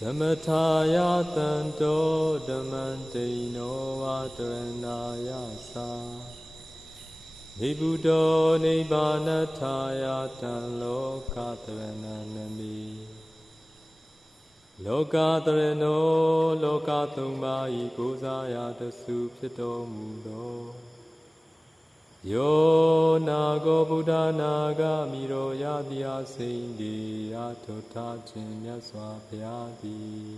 Dhammataya tanto dhammantino vadaranaya sa Nibuddho nibbanataya tan lokatarananami Lokatarano lokathumma ikosaya dasu phito mudo Yo nago buddha naga miro yadya sindi atota chinya swapyadi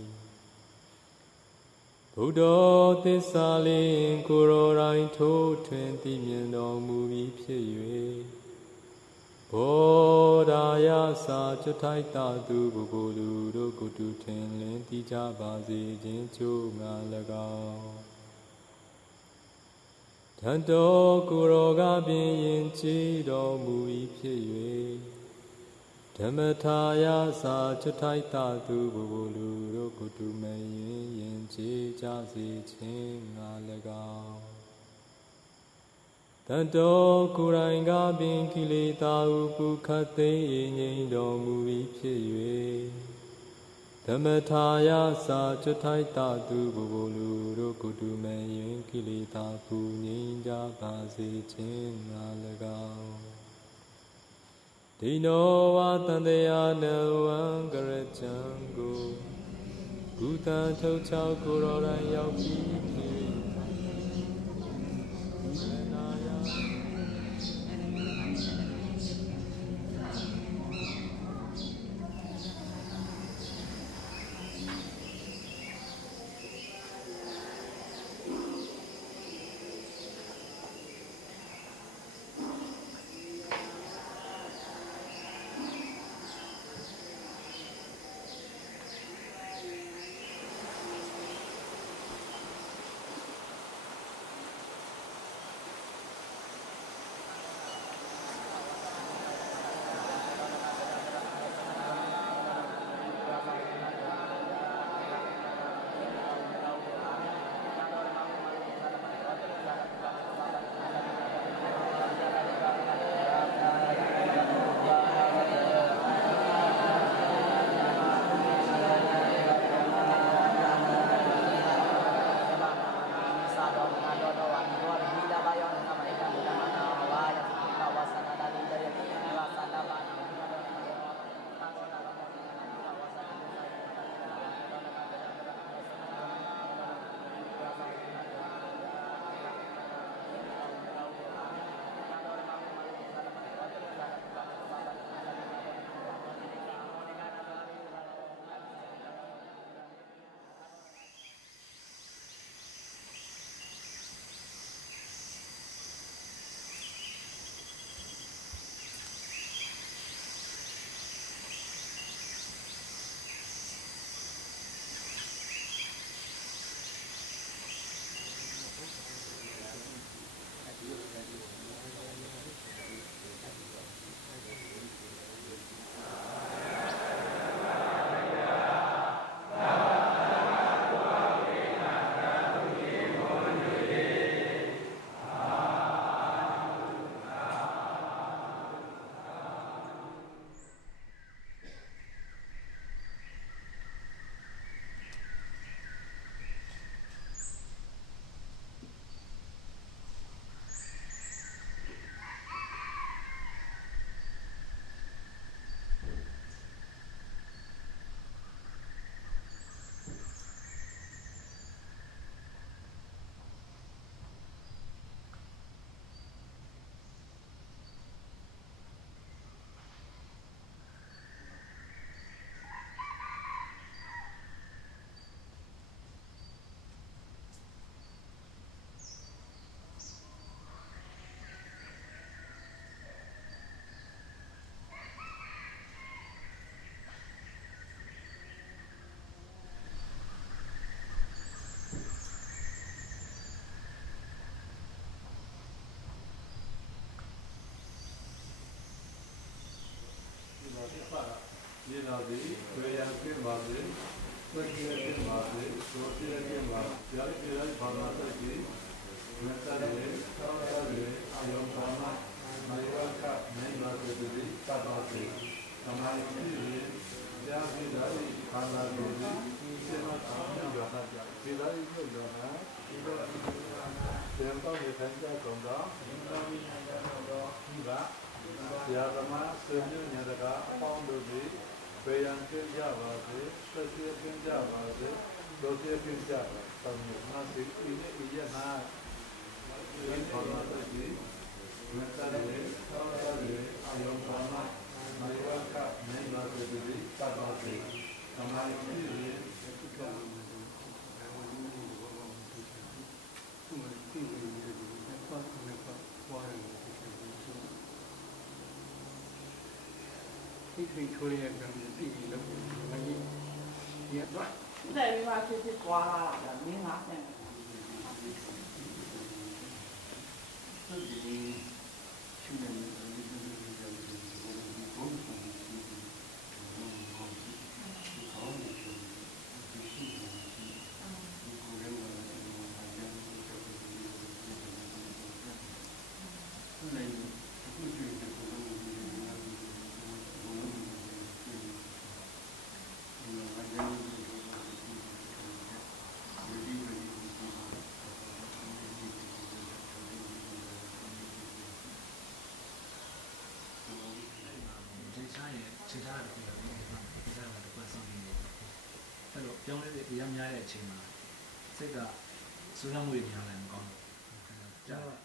Buddha tissalin kuro rain to 20 mino muvi pye Bodhaya sa chutai tatu bukulu rukutu tenlin tija bazi jinchu ngalagao Tanto kuroga bin chi do mui pye Dhammataya sa chutai tatu bukulu rukutu mayin yin chi jasi chin ngalagao Tanto kuranga bin kilita upu kate yin do mui pye Dhammataya sa chutai tatu bukulu rukutu mayin kilita pu ninja basi chin ngalagao Dino vatandeya nawan garachangu Bhutan thâu chao kuroran yau ki ပြောင်းလဲတဲ့တရားများတဲ့အချိန်မှာစိတ်ကစူးစမ်းမှုတွေများလာတယ်မကောင်းဘူးကြာတယ်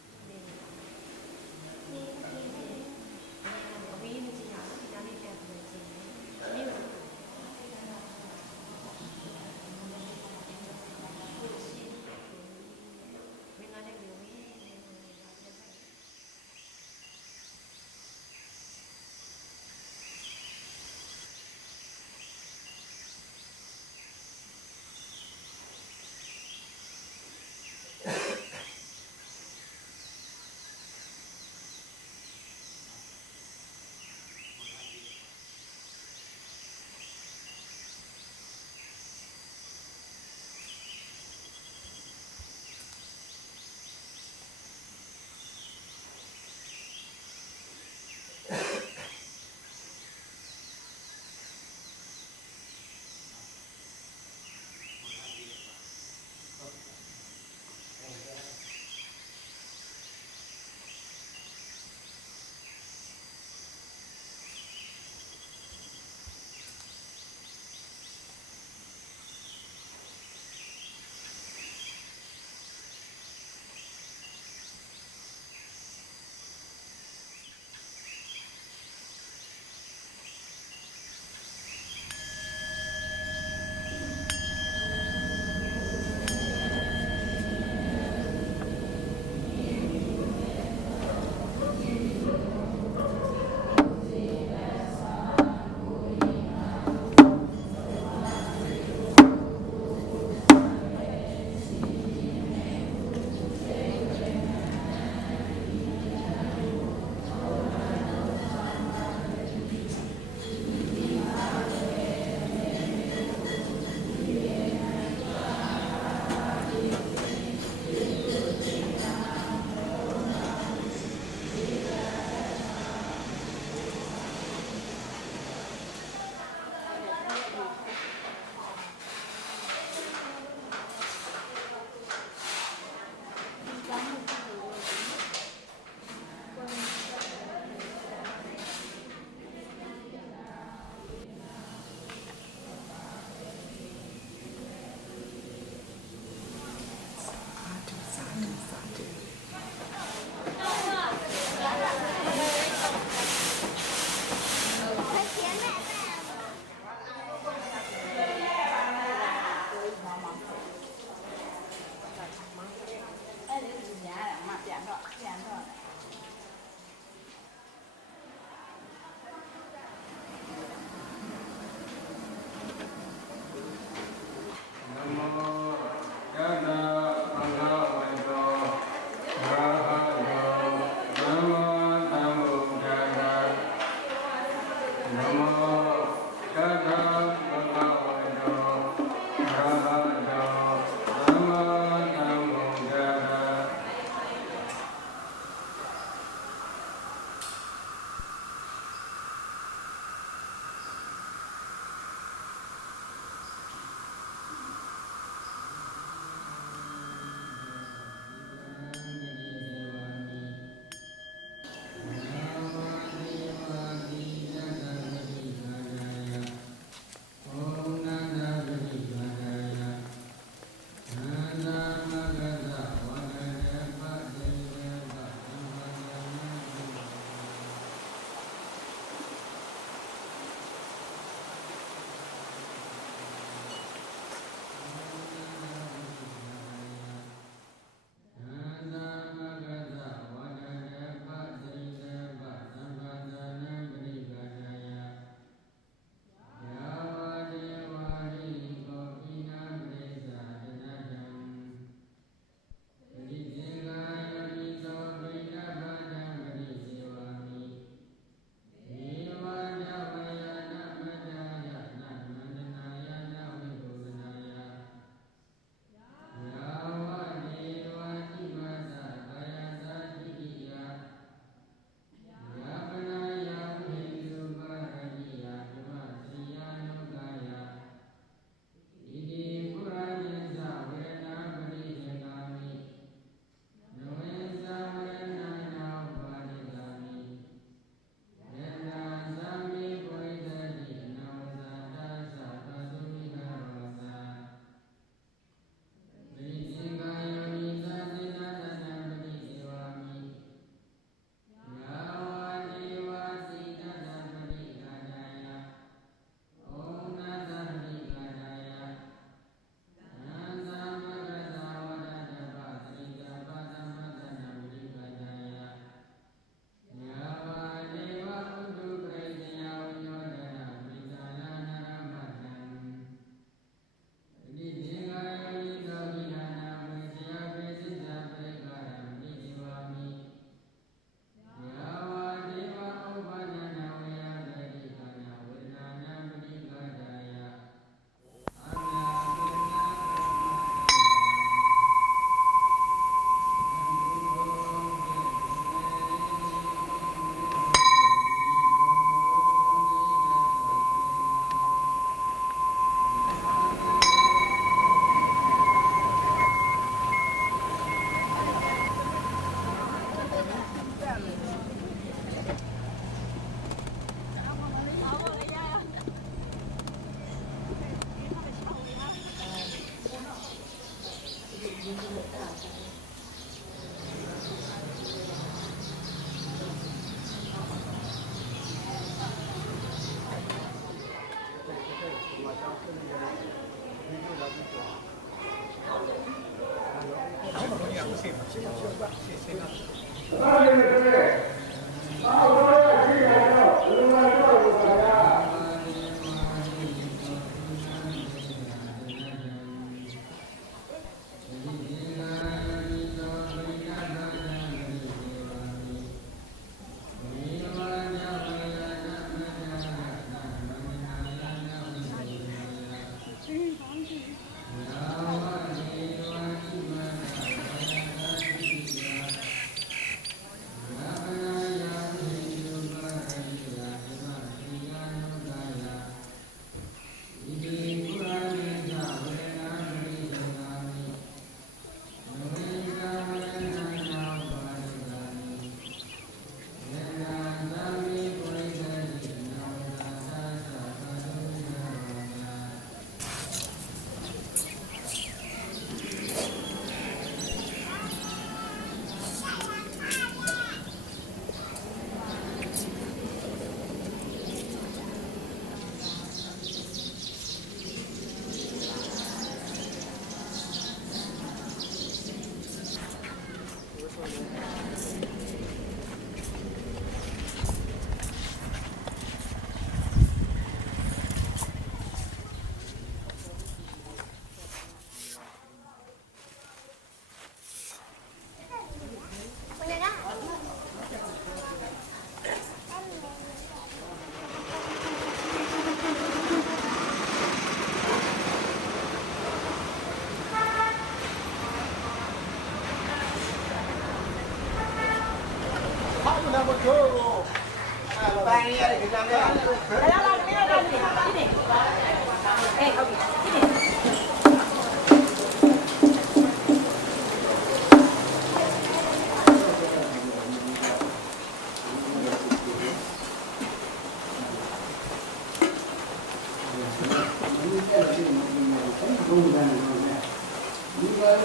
Hãy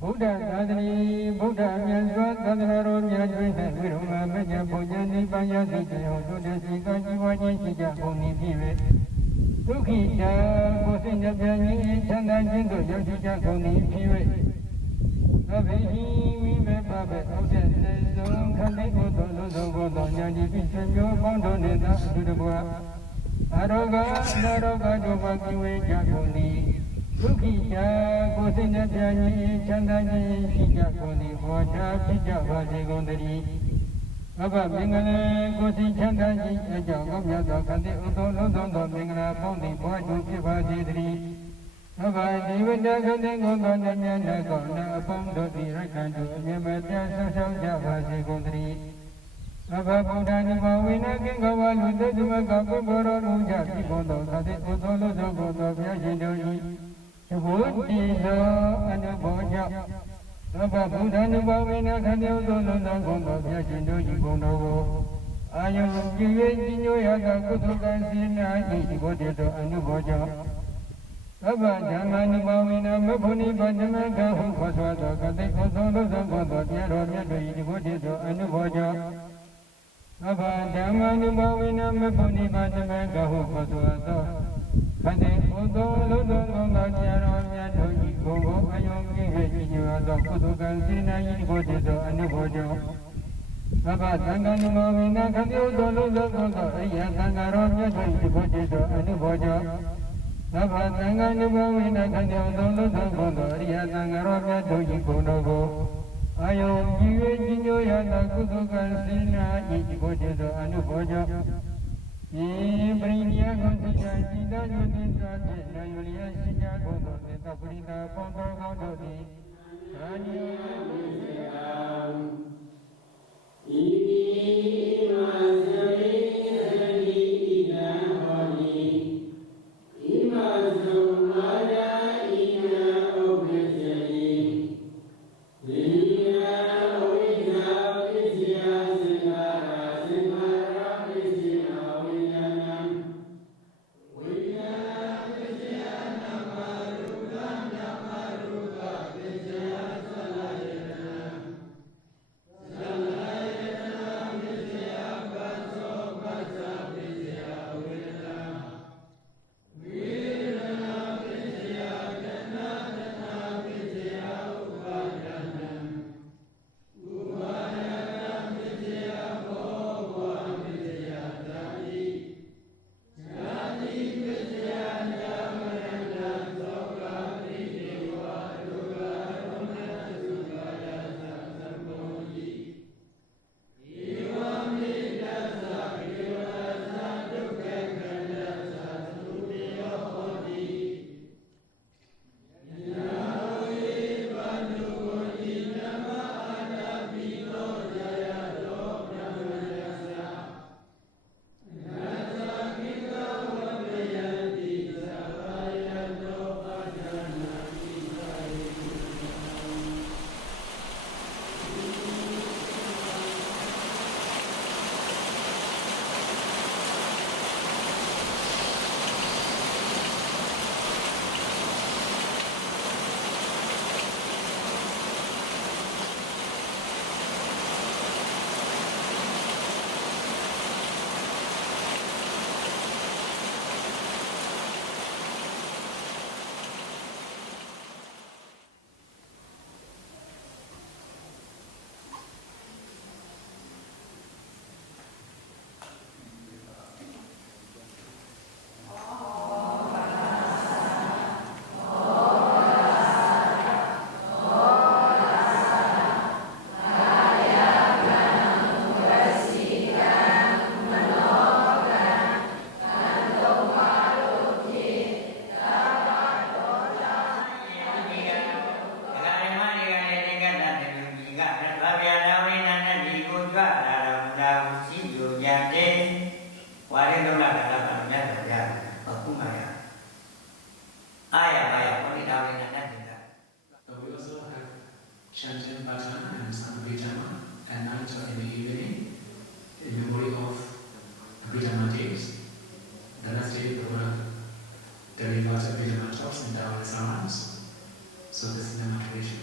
Buddha Sadhani, Buddha Myanzwa Sadharo Myadvita Viruma Menya Pujani Panyasi Jayo Sudasika Jivaji Shija Kuni Pive Sukita Kusina Pyani Chanda Jindu Yoshija Kuni Pive Abehi Vive Pabe Ose Nezo Kali Udo Ludo Godo Nyadi Pishanyo Kondo Neda Sudabua Aroga Naroga Doba Kiwe Jakuni Sukita Kusina Pyani Chanda Shija Kuni Wacha Pija Vaji Gondari Aba Mingana Kusi Chanda Shija Gomyata Kante Udo Ludo Mingana Pondi Paju Pivaji Dri Aba Divanda Kante Gondo Namyana Gona Pondo Dirakandu Nyamatya Sasauja Vaji Gondari Aba Buddha Nivavina Kingawa Luda Duvaka Kumboro Ruja Kibondo Kante Udo Ludo Gondo Vyajindoji Buddhizo Anuboja Aba Buddha Nivavina Kante Udo Ludo Gondo Vyajindoji Gondo Ayo Jive Jinyo Yaka Kutukan Sina Iti Buddhizo Anuboja Aba Dhamma Nivavina Mabuni Badama Kahu Paswata Kante Udo Ludo Gondo Vyaro Vyado Iti Buddhizo Anuboja Aba Dhamma Nivavina Mabuni Badama Kahu Paswata Kante Udo Ludo Gondo Vyaro Vyado Iti Gondo Ayo Jive Jinyo Yaka Kutukan Sina Iti Buddhizo Anuboja Aba Dhamma Nivavina Kante Udo Ludo Gondo Aya Dhangaro Vyado Iti Buddhizo Anuboja Aba Dhamma Nivavina Kante Udo Ludo Gondo Aya Dhangaro Vyado Iti Gondo Ayo Jive Jinyo Yaka Kutukan Sina Iti Buddhizo Anuboja Ibrinya Gonsuja Jida Yudhisa Jena Yulia Shija Gondo Neta Purita Pondo Gondo Di Rani Yudhisam Ini Masari Sari Ina Holi Ima Sumada Ina Obesari Lina Oisa Pisya Singara Singara Pisya Wilyanam Wilyanam Pisya Namaruga Namaruga chanting bhajana and some Abhijama at night or in the evening in memory of Abhijama days. The next day the Buddha delivers Abhijama talks in Taoist arms. So this is the motivation.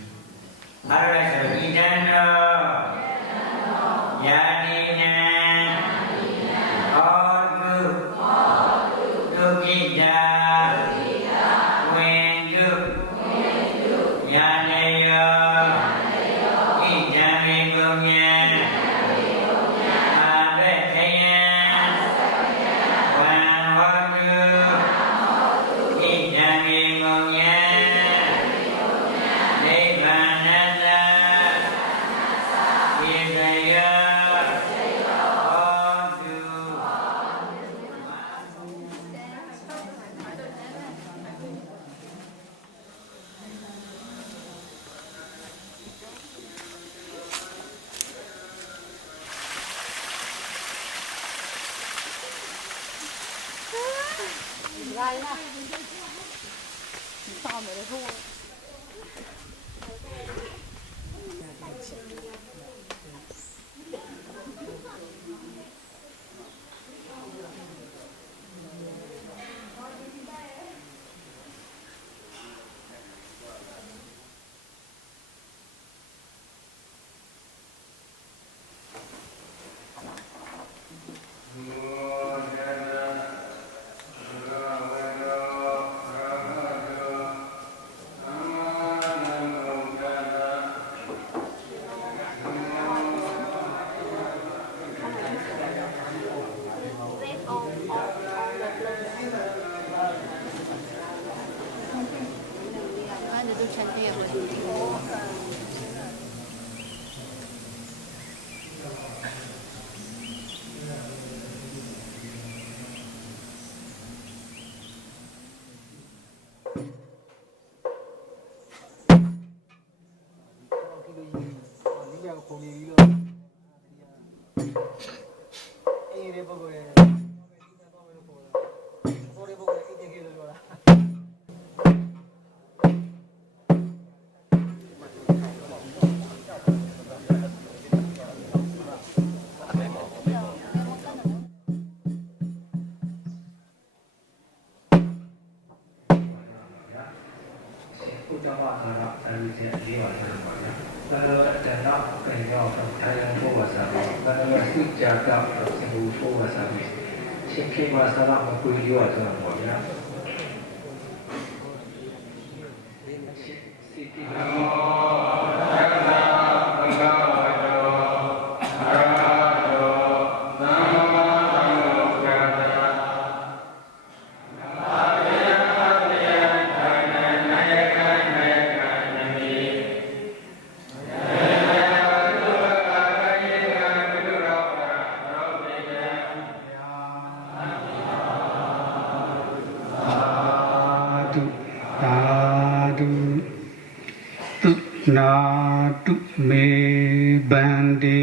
Natu me bande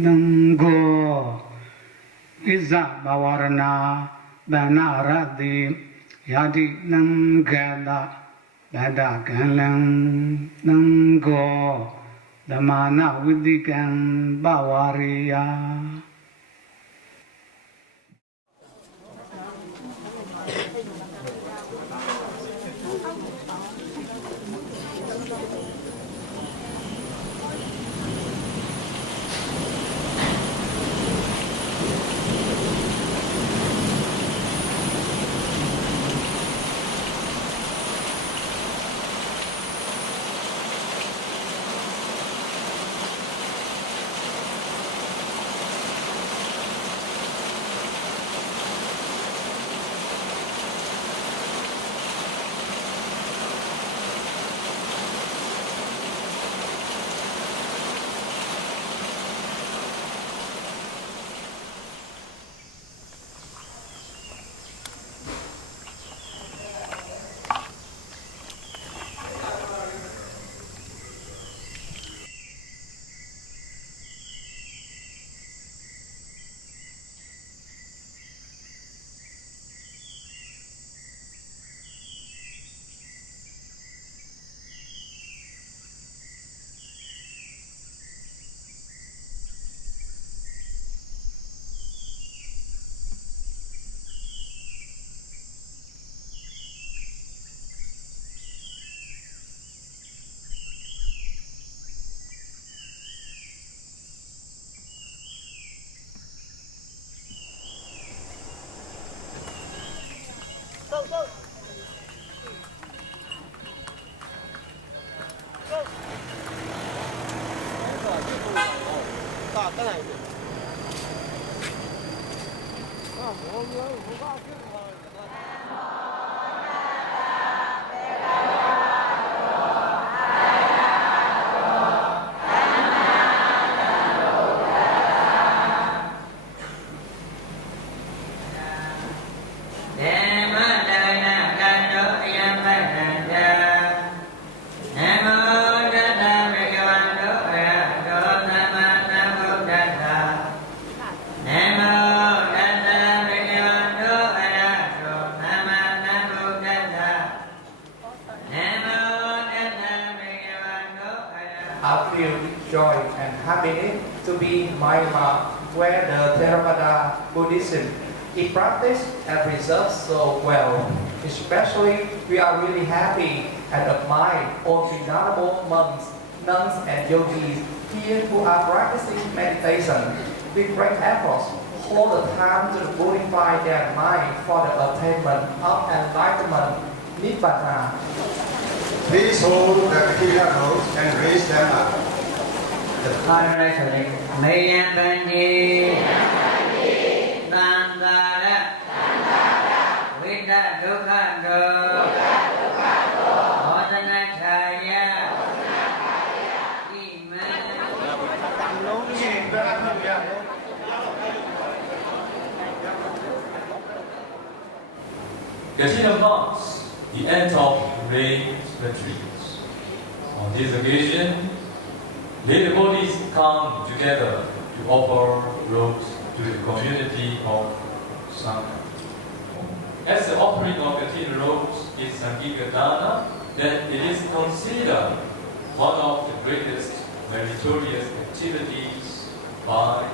nango Iza bawarana banaradi Yadi nangada Dada galang nango Damana widikan bawariya I feel joy and happiness to be in Myanmar, where the Theravada Buddhism is practiced and preserved so well. Especially, we are really happy and admire all venerable monks, nuns, and yogis here who are practicing meditation with great efforts all the time to purify their mind for the attainment of enlightenment, Nibbana. Please hold the material notes and raise them up. The Parashari Mayambandi Nandara Vida Dukando Modanachaya Katina marks the end of rain retreats. On this occasion, lay devotees come together to offer robes to the community of Sangha. As the offering of Katina robes is Sangika Dana, then it is considered one of the greatest meritorious activities by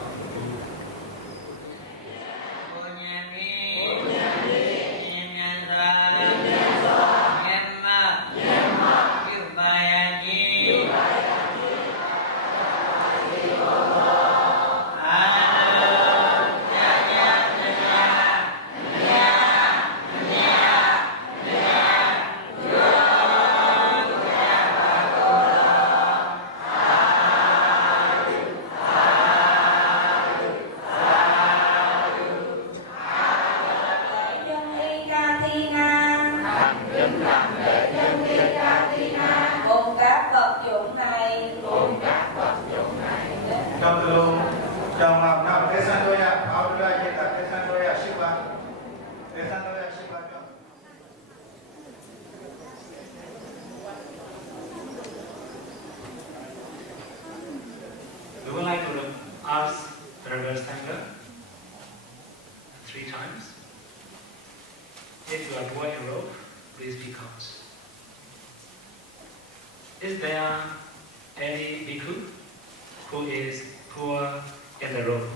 We would like to ask the reverse thanker 3 times. If you are poor in robe, please speak out. Is there any bhikkhu who is poor in the robe?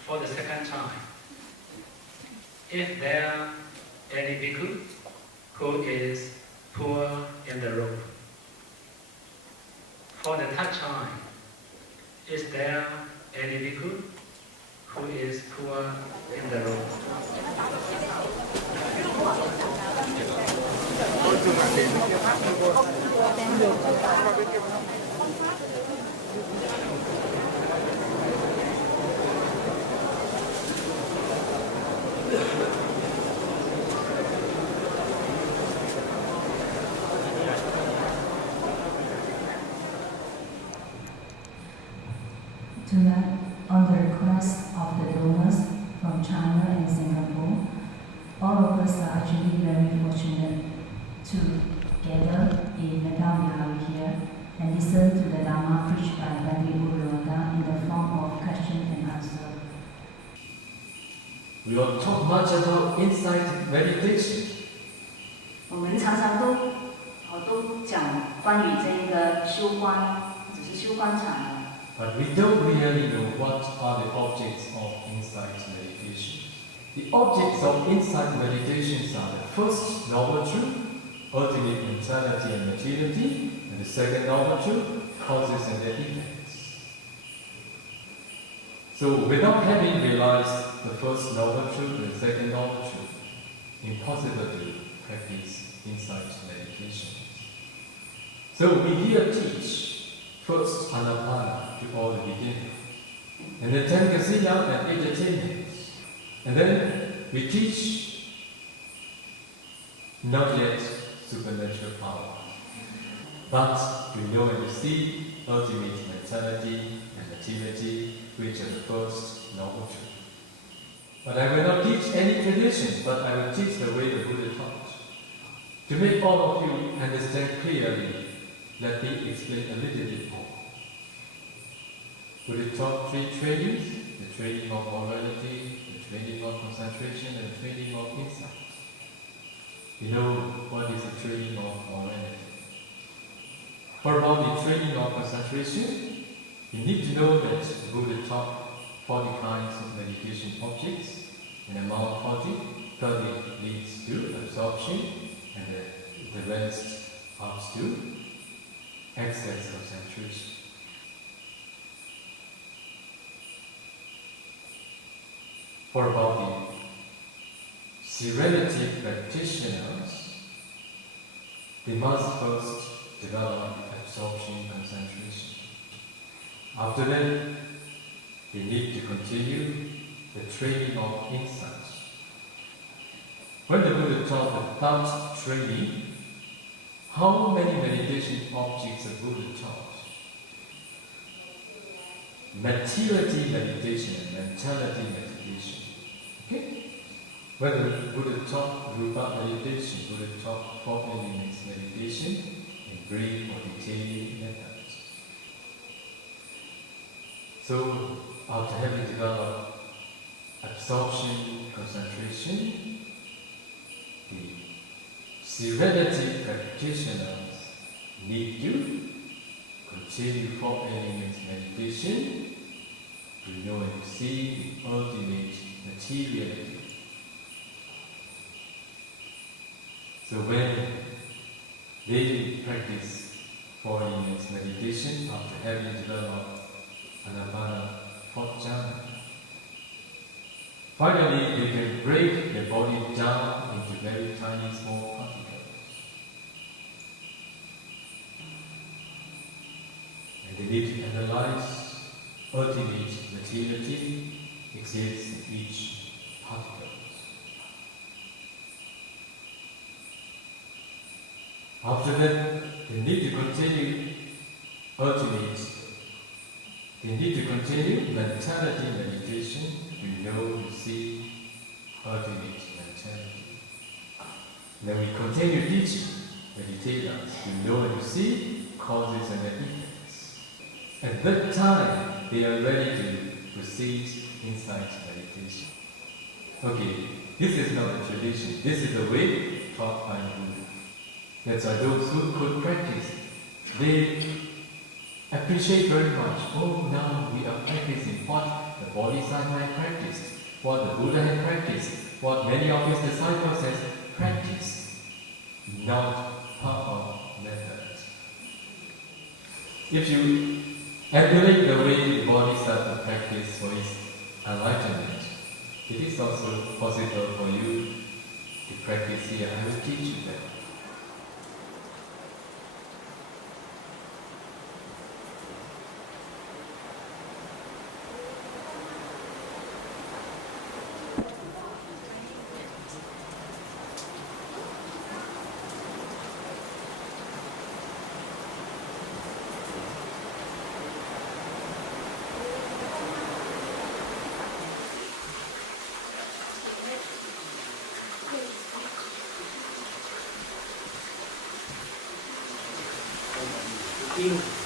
For the second time, if there any bhikkhu who is poor in the robe? For the third time, is there any bhikkhu who is poor in the robe? Tonight, on the request of the donors from China and Singapore, all of us are actually very fortunate to gather in Metta Vihara here and listen to the Dharma preached by Bhante Buddha in the form of question and answer. We will talk much about insight meditation. 我们常常都讲关于这个修观，只是修观场。 But we don't really know what are the objects of insight meditation. The objects of insight meditations are the first noble truth, ultimate neutrality and materiality, and the second noble truth, causes and their effects. So without having realized the first noble truth and the second noble truth, impossible to practice insight meditation. So we here teach first Anapana to all the beginning. And then 10 Kasina and 8 attainments. And then we teach not yet supernatural power, but we know and see ultimate mentality and activity, which are the first noble truth. But I will not teach any tradition, but I will teach the way the Buddha taught. To make all of you understand clearly, let me explain a little bit more. Buddha taught 3 trainings: the training of morality, the training of concentration, and the training of insight. You know what is the training of morality? For about the training of concentration, you need to know that the Buddha taught 40 kinds of meditation objects, and among 30 leads to absorption, and the rest ups to excess concentration. For about the serenity practitioners, they must first develop absorption concentration. After that, they need to continue the training of insight. When the Buddha taught about training, how many meditation objects the Buddha taught? Materiality meditation and mentality meditation. Okay? When the Buddha taught Rupa meditation, Buddha taught 4 elements meditation in brief or detailed methods. So, after having developed absorption, concentration, the serenity practitioners need to continue 4 elements meditation to know and to see the ultimate materiality. So when they practice 4 elements meditation after having developed Anapana 4th jhana, finally they can break the body down into very tiny small particles. And they need to analyze ultimate materiality exists in each particle. After that, they need to continue mentality meditation to know, to see ultimate mentality. Then we continue teaching meditators to know and to see causes and effects. At that time, they are ready to proceed insight meditation. Okay, this is not a tradition. This is the way taught by the Buddha. That's why those who could practice, they appreciate very much. Oh, now we are practicing what the Bodhisattva had practiced, what the Buddha had practiced, what many of his disciples had practiced, not Pa-Auk methods. If you emulate the way the Bodhisattva practiced for his enlightenment, it is also possible for you to practice here. I will teach you that. Ura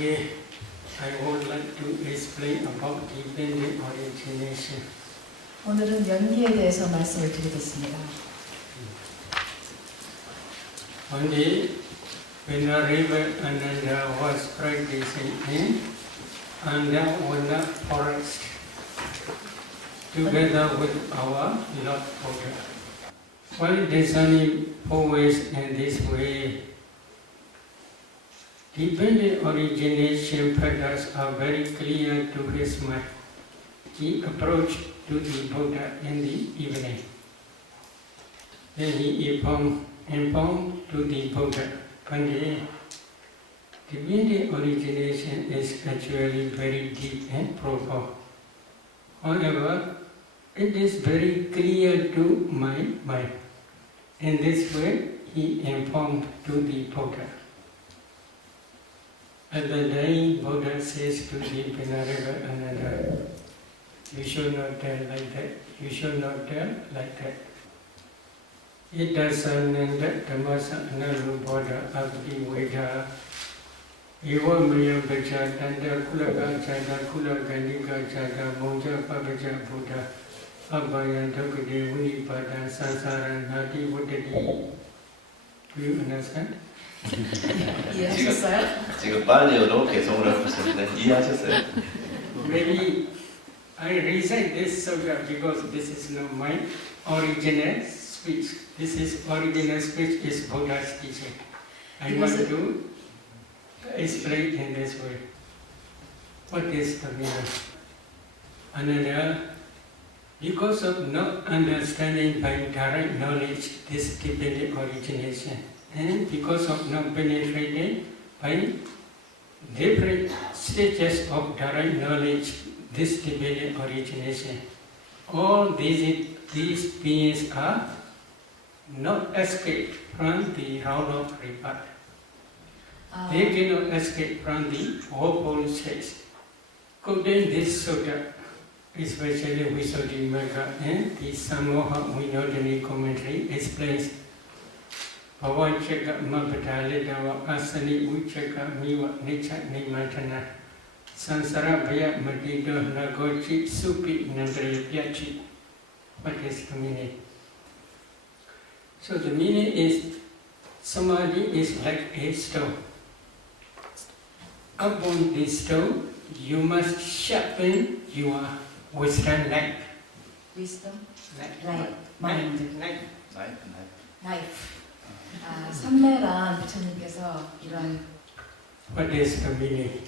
Today I would like to explain about dependent origination. 오늘은 연기에 대해서 말씀을 드리겠습니다. One day, when a river Ananda was practicing in Andavana forest, together with our Lord Buddha. While discerning always in this way, dependent origination patterns are very clear to his mind. He approached to the Buddha in the evening. Then he informed to the Buddha, Pandit, dependent origination is actually very deep and profound. However, it is very clear to my mind. In this way, he informed to the Buddha. At the day, Buddha says to the Venerable Ananda, you should not tell like that, you should not tell like that. Itasananda Dhammasa Analuboda Abdi Veda Ewa Maya Baja Tanda Kulaga Chada Kulagandika Chada Moja Pabaja Buddha Abhaya Dhokade Unipada Sansara Nadi Buddhadi. Do you understand? 이해하셨어요? 지금 빨리어로 개성을 하셨는데 이해하셨어요? Maybe I recite this sutta because this is not my original speech. This is original speech is Buddha's teaching. I want to explain in this way. What is the meaning? Another, because of not understanding by direct knowledge this dependent origination, and because of not penetrating by different stages of direct knowledge this dependent origination, all these beings are not escape from the round of rebirth. They cannot escape from the fourfold stage. Quoting this sutta, especially Visuddhimagga and the Samoha Vinodani commentary explains Bhavachaka Mabhadalidawa Asani Uchaka Miwa Nicha Nimatana Sansara Bhaya Madido Nagochi Supi Nandraya Pyachi. What is the meaning? So the meaning is Samadhi is like a stone. Upon this stone, you must sharpen your wisdom light. Wisdom, Light. mind, Light. life. 삼매란 부처님께서 이런 What is the meaning?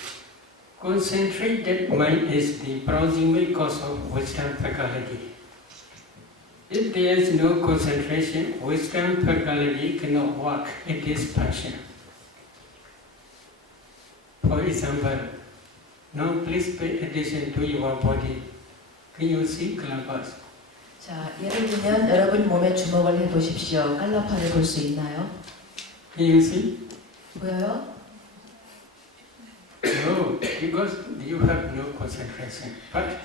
Concentrated mind is the proximate cause of wisdom faculty. If there is no concentration, wisdom faculty cannot work at this function. For example, now please pay attention to your body. Can you see clappers? 자, 예를 들면 여러분 몸에 주목을 해보십시오. 깔라파를 볼 수 있나요? Can you see? 보여요? No, because you have no concentration. But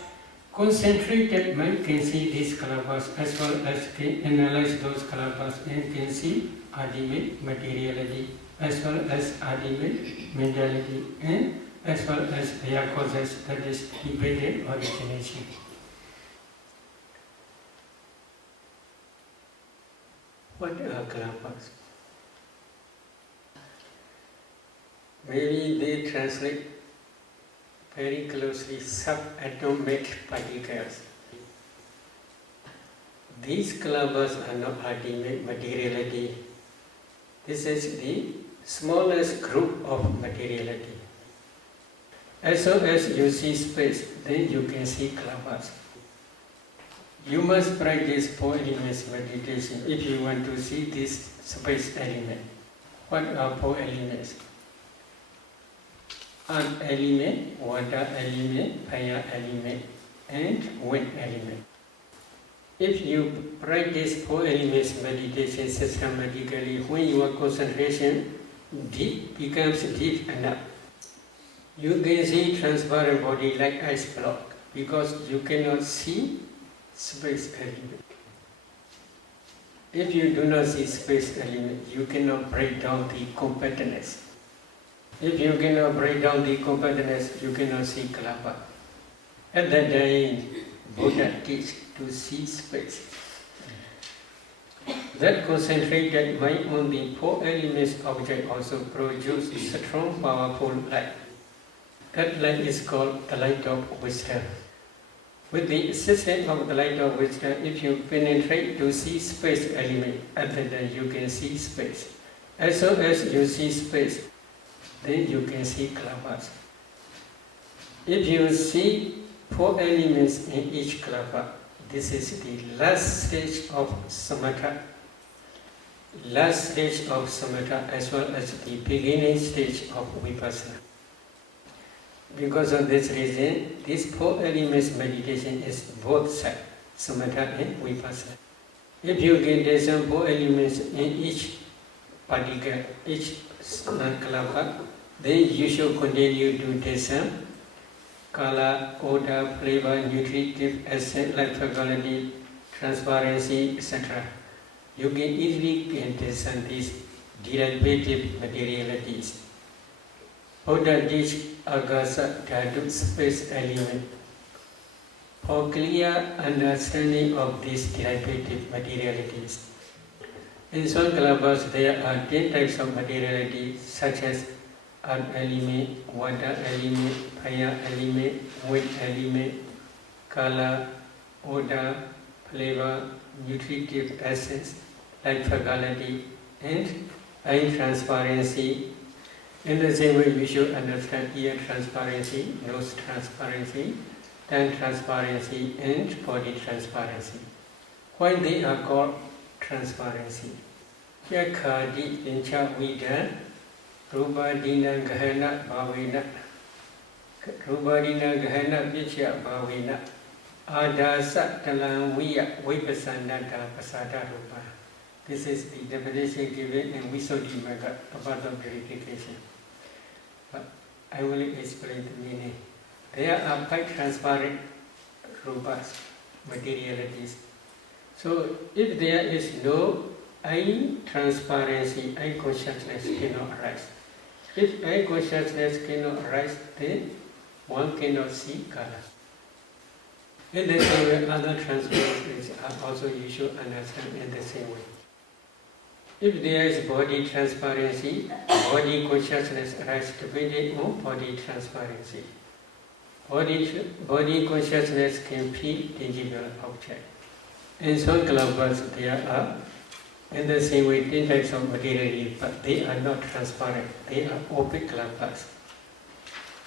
concentrated mind can see these clappers as well as can analyze those clappers and can see ultimate materiality as well as ultimate mentality and as well as their causes, that is dependent origination. What are clappers? Maybe they translate very closely subatomic particles. These clappers are not ultimate materiality. This is the smallest group of materiality. As soon as you see space, then you can see clappers. You must practice 4 elements meditation if you want to see this space element. What are 4 elements? Earth element, water element, fire element, and wind element. If you practice 4 elements meditation systematically, when your concentration becomes deep enough, you can see transparent body like ice block because you cannot see space element. If you do not see space element, you cannot break down the compactness. If you cannot break down the compactness, you cannot see kalapa. At that time, Buddha teach to see space. That concentrated mind on the four elements object also produces strong, powerful light. That light is called the light of wisdom. With the assistance of the light of wisdom, if you penetrate to see space element, at that time you can see space. As soon as you see space, then you can see kalapas. If you see four elements in each kalapa, this is the last stage of samatha. Last stage of samatha as well as the beginning stage of vipassana. Because of this reason, this four elements meditation is both sides, samatha and vipassana. If you get these four elements in each particle, each kalapa, then you should continue to discern color, odor, flavor, nutritive acid, light faculty, transparency, etc. You can easily discern these derivative materialities. Buddha teach agasa dhatu space element. For clear understanding of these derivative materialities. In some kalapas there are 10 types of materiality such as earth element, water element, fire element, wood element, color, odor, flavor, nutritive essence, light faculty, and eye transparency. In the same way, we should understand ear transparency, nose transparency, tongue transparency, and body transparency. Why they are called transparency? Yakhadi incha vida, rubadina gahana bhavina, rubadina gahana vichya bhavina, adasa talang viya vipasanada pasada rupa. This is the definition given in Visuddhimagga about the purification. But I will explain the meaning. There are 5 transparent rupas, materialities. So if there is no eye transparency, eye consciousness cannot arise. If eye consciousness cannot arise, then one cannot see color. In the same way, other transparencies are also you should understand in the same way. If there is body transparency, body consciousness arises depending on body transparency. Body consciousness can feel tangible object. In some kalapas there are, in the same way, 10 types of materiality, but they are not transparent. They are opaque kalapas.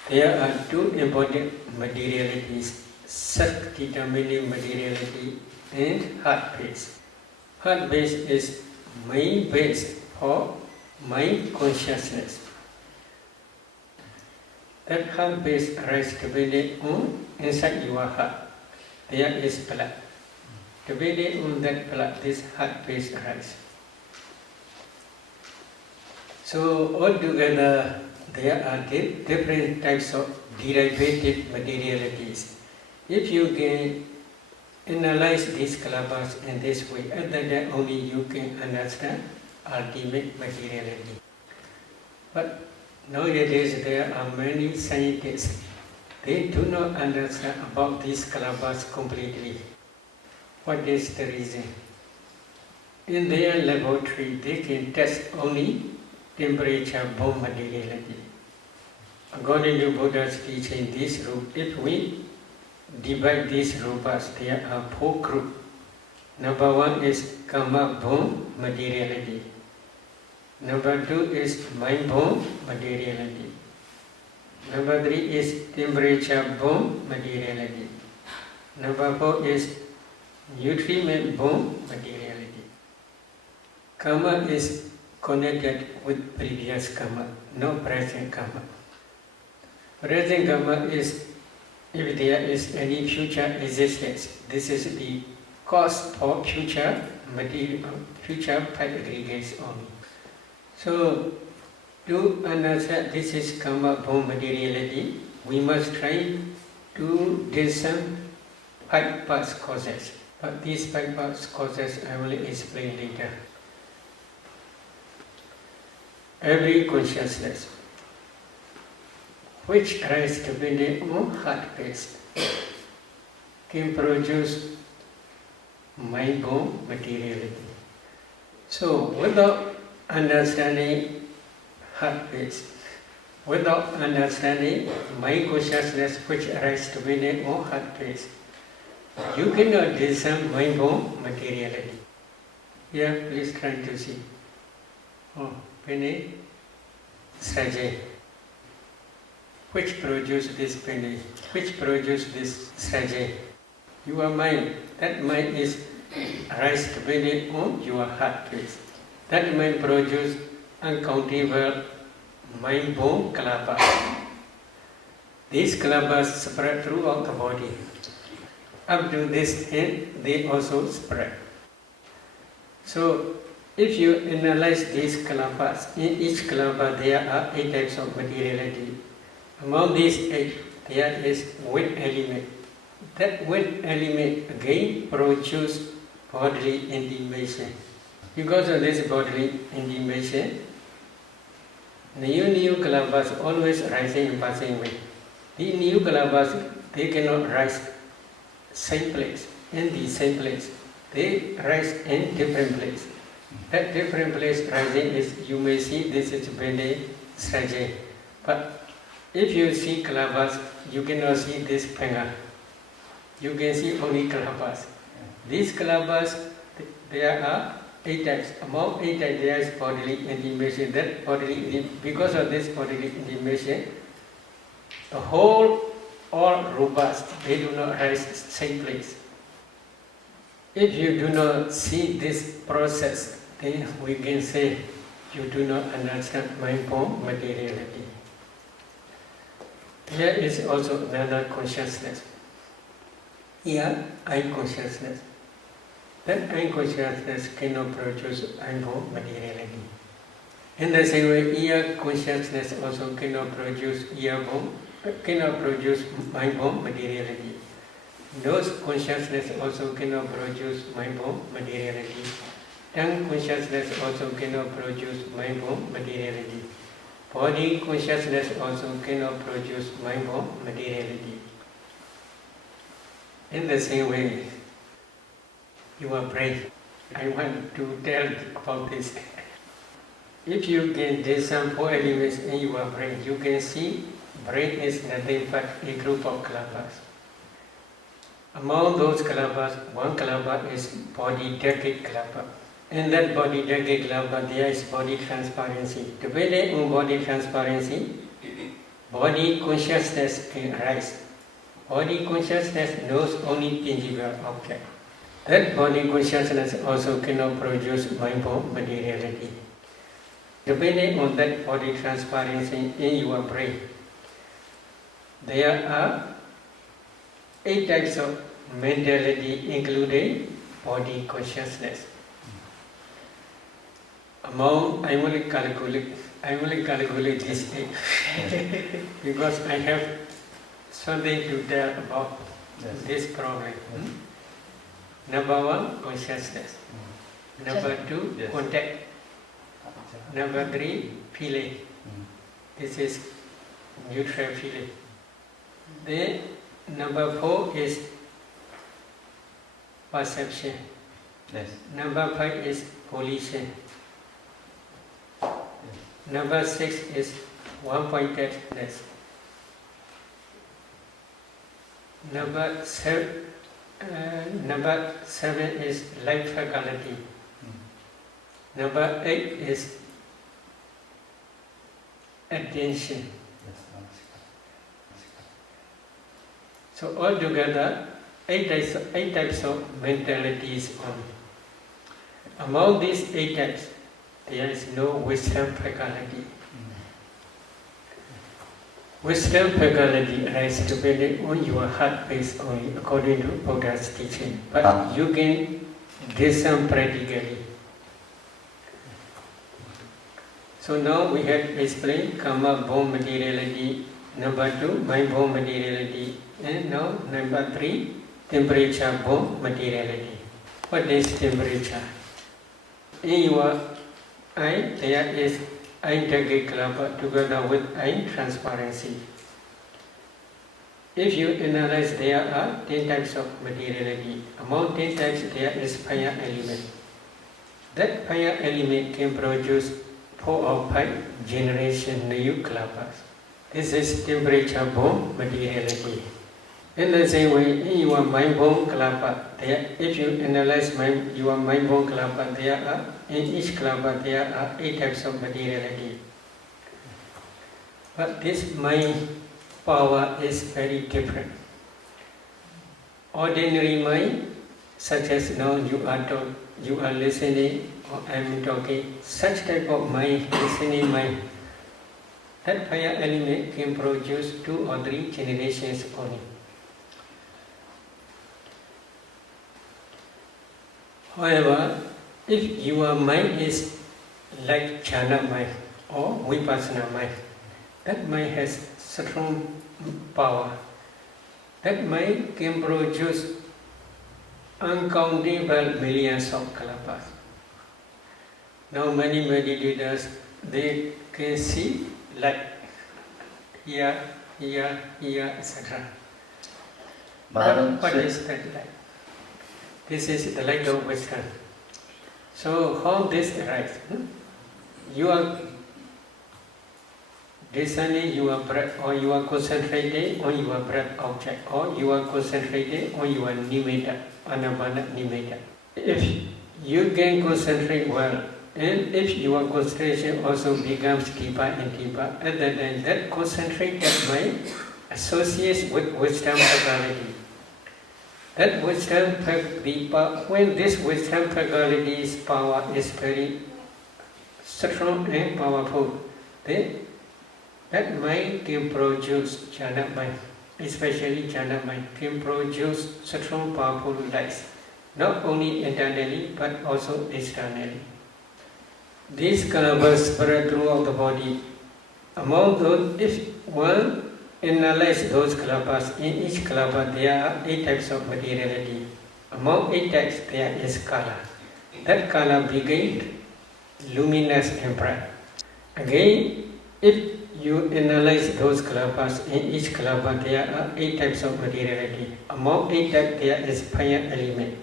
There are 2 important materialities, self-determining materiality and heart base. Heart base is main base for mind consciousness. That heart base arises depending on inside your heart. There is blood. Depending on that blood, this heart base arises. So altogether, there are different types of derivative materialities. If you can analyze these kalapas in this way, and then only you can understand ultimate materiality. But nowadays there are many scientists. They do not understand about these kalapas completely. What is the reason? In their laboratory, they can test only temperature-borne materiality. According to Buddha's teaching, this group, if we divide these rupas, there are 4 groups. Number 1 is karma-borne materiality. Number 2 is mind-borne materiality. Number 3 is temperature-borne materiality. Number 4 is nutriment-borne materiality. Karma is connected with previous karma, no present karma. Present karma is if there is any future existence. This is the cause for future material, future pipe aggregates only. So, to understand this is karma-borne materiality, we must try to discern 5 past causes. But these 5 past causes I will explain later. Every consciousness which arise depending on heart pace, can produce mind-born materiality. So, without understanding heart pace, without understanding mind consciousness which arises depending on heart pace, you cannot discern mind-born materiality. Here, please try to see. Oh, penny, strategy. Which produce this penny? Which produce this strategy? Your mind. That mind is arise depending on your heart pace. That mind produce uncountable mind-born kalabas. These kalabas spread throughout the body. Up to this end, they also spread. So, if you analyze these kalabas, in each kalaba there are 8 types of materiality. Among these 8, there is wind element. That wind element again produces bodily intimation. Because of this bodily intimation, new kalabas always rising and passing away. The new kalabas, they cannot rise same place, in the same place. They rise in different place. At different place rising is, you may see this is Bene Sraje. But if you see kalabas, you cannot see this finger. You can see only kalabas. These kalabas, there are 8 types. Among 8 types, there is bodily intimation. That bodily, because of this bodily intimation, the whole, all robust, they do not rise same place. If you do not see this process, then we can say you do not understand mind-born materiality. Here is also another consciousness. Here, I consciousness. That I consciousness cannot produce mind-born materiality. In the same way, ear consciousness also cannot produce mind-born materiality. Nose consciousness also cannot produce mind-born materiality. Tongue consciousness also cannot produce mind-born materiality. Body consciousness also cannot produce mind-born materiality. In the same way, your brain, I want to tell about this. If you can discern 4 elements in your brain, you can see brain is nothing but a group of kalabas. Among those kalabas, one kalaba is body decade kalaba. In that body decade kalaba, there is body transparency. Depending on body transparency, body consciousness can arise. Body consciousness knows only tangible object. That body consciousness also cannot produce mind-born materiality. Depending on that body transparency in your brain, there are 8 types of mentality, including body consciousness. Among, I will calculate this 8 because I have something to tell about this problem. Number 1, consciousness. Number 2, contact. Number 3, feeling. This is neutral feeling. Then number 4 is perception. Yes. Number 5 is volition. Number 6 is one-pointedness. Number 7 is life faculty. Number 8 is attention. So altogether, 8 types of mentalities on. Among these 8 types, there is no wisdom faculty. Wisdom faculty arises depending on your heart pace only, according to Buddha's teaching. But you can discern practically. So now we have explained karma-born materiality. Number 2, mind-born materiality. And now number 3, temperature-born materiality. What is temperature? In your eye, there is eye decade club together with eye transparency. If you analyze, there are 10 types of materiality. Among 10 types, there is fire element. That fire element can produce 4 or 5 generation new clappers. This is temperature-borne materiality. In the same way, in your mind-borne clapper, if you analyze your mind-borne clapper, in each clapper there are 8 types of materiality. But this mind power is very different. Ordinary mind, such as now you are listening or I am talking, such type of mind, listening mind, that fire element can produce 2 or 3 generations only. However, if your mind is like jhana mind or vipassana mind, that mind has strong power. That mind can produce uncountable millions of kalpas. Now many meditators, they can see light here, etc. What is that light? This is the light of wisdom. So how this arises? You are discerning your breath, or you are concentrating on your breath object, or you are concentrating on your nimitta, anapana nimitta. If you can concentrate well, and if your concentration also becomes deeper and deeper, at that time that concentrated mind associates with wisdom faculty. That wisdom, when this wisdom faculty's power is very strong and powerful, then that mind can produce jhana mind, especially jhana mind, can produce strong powerful lights, not only internally but also externally. These kalpas spread throughout the body. Among those, if one analyze those kalpas, in each kalpa there are 8 types of materiality. Among 8 types there is kala. That kala begins luminous and bright. Again, if you analyze those kalpas, in each kalpa there are 8 types of materiality. Among 8 types there is fire element.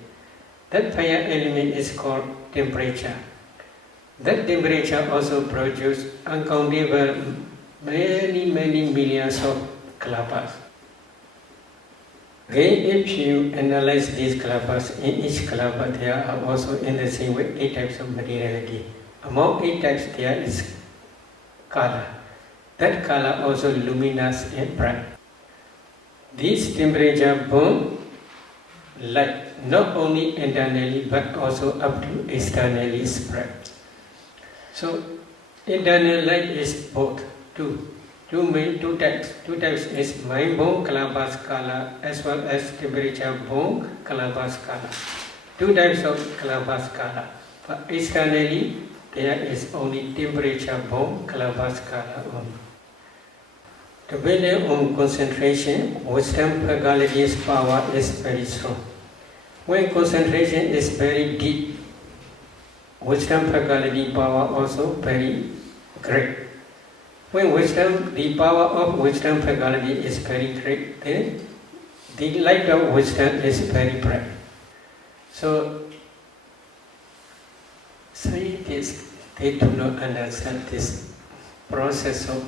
That fire element is called temperature. That temperature also produces uncountable many millions of kalpas. Again, if you analyze these kalpas, in each kalpa there are also in the same way 8 types of materiality. Among 8 types there is kala. That kala also luminous and bright. This temperature burn light not only internally but also up to externally spread. So internal light is both two types. 2 types is mind-borne kalapa skala as well as temperature-borne kalapa skala. 2 types of kalapa skala. But externally there is only temperature-borne kalapa skala only. Depending on concentration, wisdom faculty's power is very strong. When concentration is very deep, wisdom faculty power also very great. When the power of wisdom faculty is very great, then the light of wisdom is very bright. So scientists, they do not understand this process of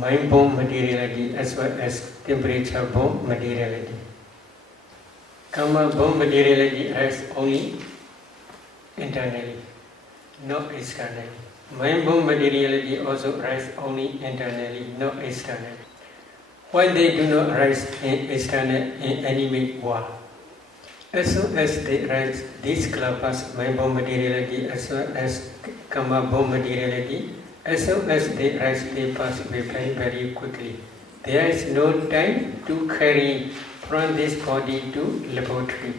mind-borne materiality as well as temperature-borne materiality. Karma-borne materiality is only internally, not externally. Mind-borne materiality also arises only internally, not externally. Why they do not arise in external in enemy war? As soon as they rise, these kalpas, mind-borne materiality as well as karma-borne materiality, as soon as they rise, they pass away very quickly. There is no time to carry from this body to laboratory.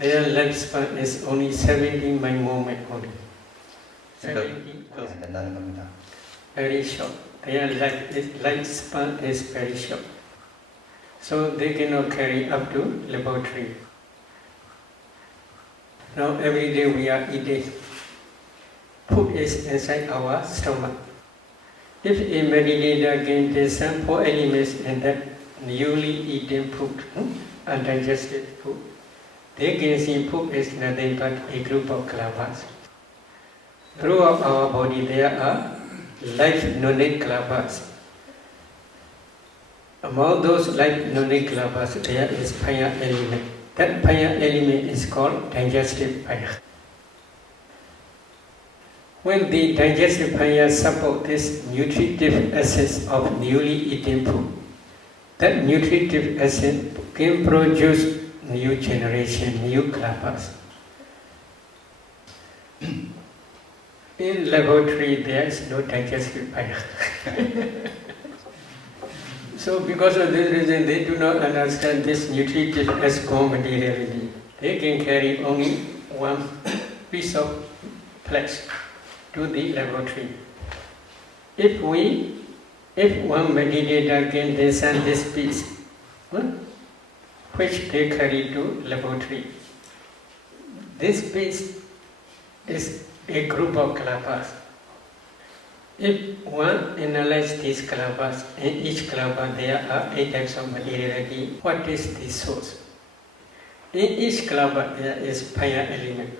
Their lifespan is only 70 mind moment only. 70. Very short. Their lifespan is very short. So they cannot carry up to laboratory. Now every day we are eating. Food is inside our stomach. If a meditator can discern 4 elements in that newly eaten food, undigested food, they can see food is nothing but a group of kalapas. Throughout our body there are life-knowing kalapas. Among those life-knowing kalapas there is fire element. That fire element is called digestive fire. When the digestive fire supports this nutritive essence of newly eaten food, that nutritive essence can produce new generation, new kalapas. In laboratory, there is no digestive fire. So because of this reason, they do not understand this nutritive as core materiality. They can carry only one piece of flesh to the laboratory. If one meditator can discern this piece, which they carry to laboratory, this piece is a group of kalapas. If one analyzes these kalapas, in each kalapa there are 8 types of materiality. What is the source? In each kalapa there is fire element.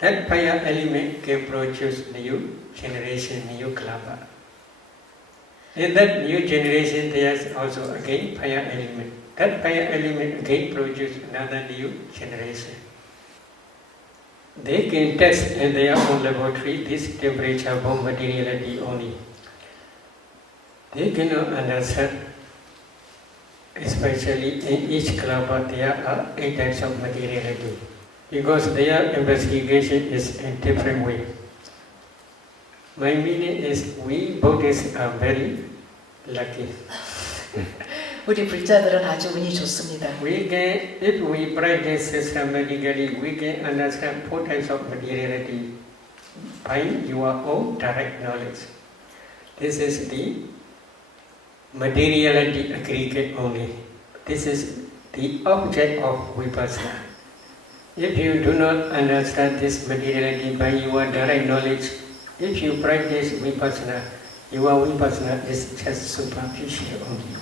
That fire element can produce new generation, new kalapa. In that new generation there is also again fire element. That fire element again produces another new generation. They can test in their own laboratory this temperature bomb materiality only. They cannot understand, especially in each kalapa there are 8 types of materiality, because their investigation is in different way. My meaning is we Buddhists are very lucky. 우리 불자들은 아주 운이 좋습니다. We can, if we practice systematically, we can understand 4 types of materiality by your own direct knowledge. This is the materiality aggregate only. This is the object of vipassana. If you do not understand this materiality by your direct knowledge, if you practice vipassana, your vipassana is just superficial only.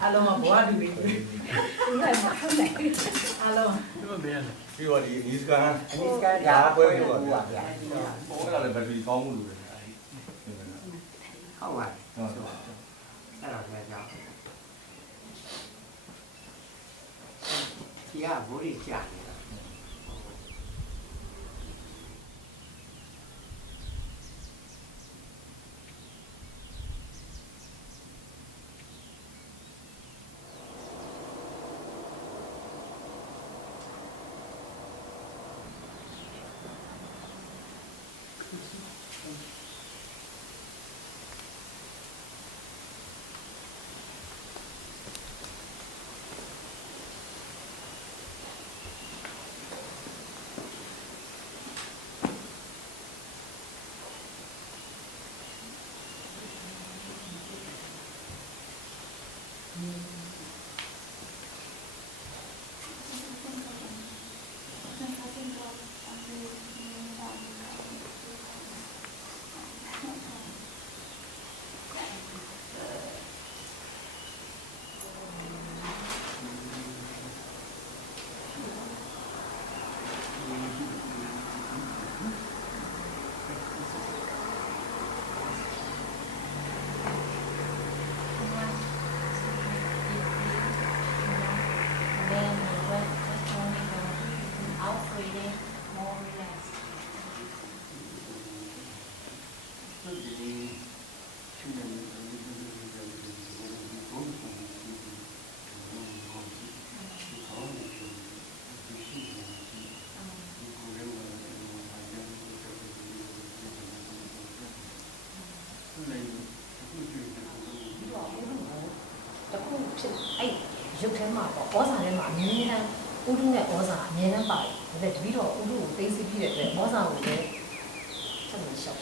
Alo mà bỏ đi bị người mà không này alo Đi vào đi Niska dạ quên đi vào dạ là bởi vì có một người không phải cái là nghe rõ chỉ là vô đi chả 자꾸 아이 이렇게 막 어사를 많이 하는 우리네 어사 내는 바 근데 위로 우리 베이스비에 어사하고 참 있어.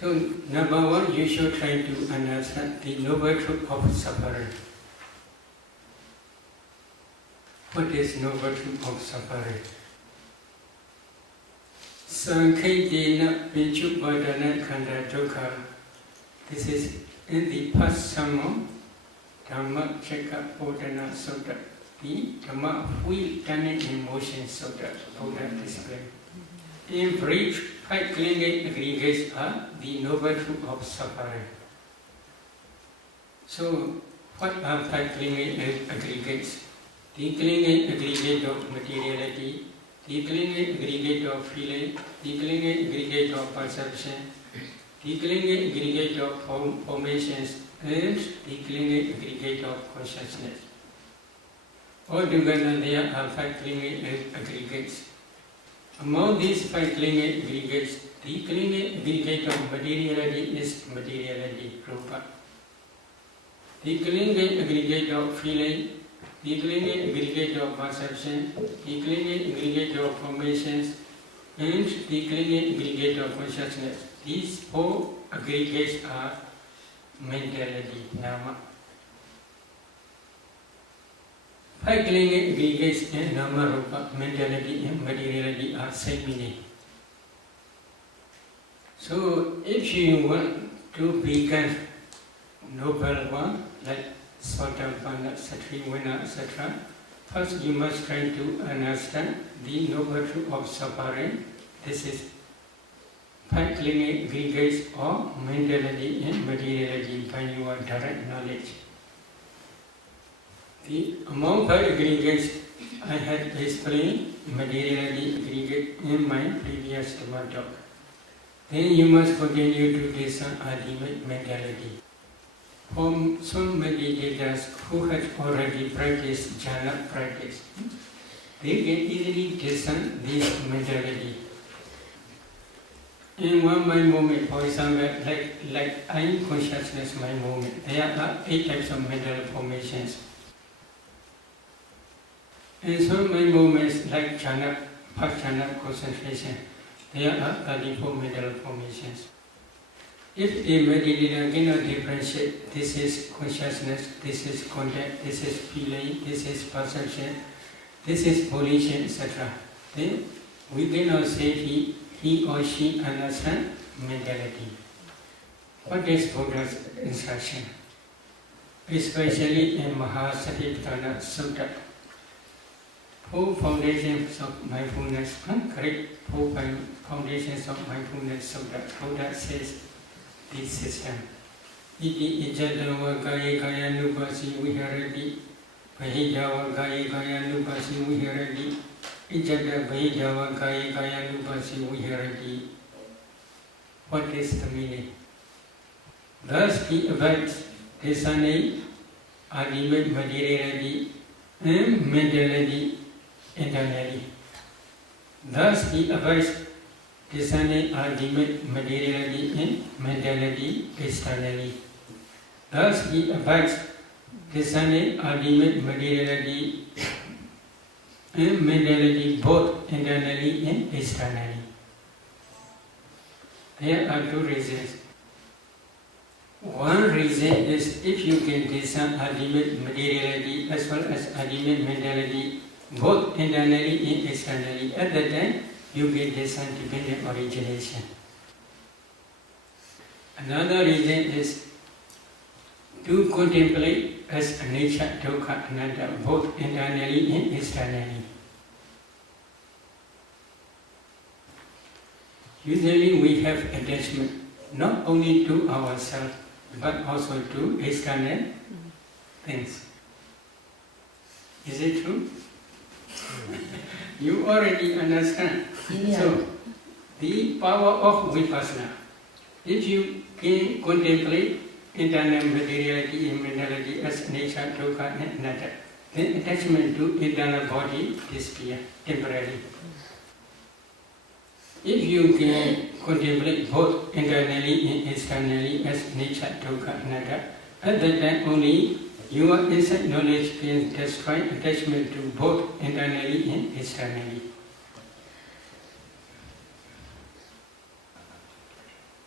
So, number one, you should try to understand the noble truth of suffering. What is noble truth of suffering? Sankhaidena Vichubhadana Khanda Dukkha. This is in the past sermon, Dhamma Chekka Bodhana Sutta, the Dhamma Wheel Turning in Motion Sutta, Buddha explained. In brief, 5 clinging aggregates are the noble truth of suffering. So, what are 5 clinging aggregates? The clinging aggregate of materiality, the clinging aggregate of feeling, the clinging aggregate of perception, the clinging aggregate of formations, and the clinging aggregate of consciousness. Altogether, there are 5 clinging aggregates. Among these 5 clinging aggregates, the clinging aggregate of materiality is materiality, rupa. The clinging aggregate of feeling, the clinging aggregate of perception, the clinging aggregate of formations, and the clinging aggregate of consciousness. These 4 aggregates are mentality, nama. 5 clinging aggregates in nama, rupa, mentality and materiality are same meaning. So, if you want to become noble one, like Sotapanna, Satrivanna, etc., first you must try to understand the noble truth of suffering. This is 5 clinging aggregates of mentality and materiality by your direct knowledge. Among 5 aggregates, I had explained materiality aggregate in my previous talk. Then you must continue to discern ultimate mentality. For some meditators who have already practiced jhana practice, they can easily discern this mentality. In one mind movement, for example, like I am consciousness mind movement, there are 8 types of mental formations. In some mind movements like jhana, first jhana concentration, there are 34 mental formations. If a meditator cannot differentiate, this is consciousness, this is contact, this is feeling, this is perception, this is volition, etc., then we cannot say he or she understands mentality. What is Buddha's instruction? Especially in Mahasatipatthana Sutta, 4 foundations of mindfulness, correct? 4 foundations of mindfulness Sutta, Buddha says this system. Iti ijadava kaya kaya nupasi viharati, bahijava kaya kaya nupasi viharati, ijada bahijava kaya kaya nupasi viharati. What is the meaning? Thus he abides discerning ultimate materiality and mentality internally. Thus he abides discerning ultimate materiality and mentality externally. Thus he abides discerning ultimate materiality and mentality both internally and externally. There are two reasons. One reason is if you can discern ultimate materiality as well as ultimate mentality both internally and externally, at that time you can discern dependent origination. Another reason is to contemplate as a nature, dukkha, anatta, both internally and externally. Usually we have attachment not only to ourselves but also to external things. Is it true? You already understand. Yeah. So, the power of vipassana. If you can contemplate internal materiality and mentality as nature, dukkha and anatta, then attachment to internal body disappears temporarily. If you can contemplate both internally and externally as nature, dukkha, anatta, at that time only your insight knowledge can destroy attachment to both internally and externally.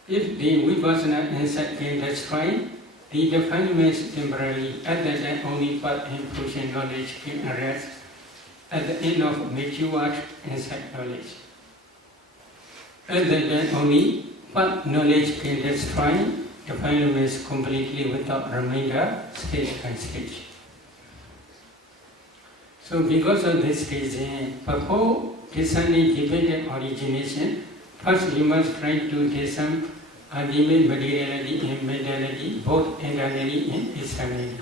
If the vipassana insight can destroy the defilements temporarily, at that time only path and function knowledge can arise at the end of matured insight knowledge. At that time only path knowledge can destroy defilements completely without remainder, stage by stage. So because of this reason, before discerning dependent origination, first you must try to discern ultimate materiality and mentality both internally and externally.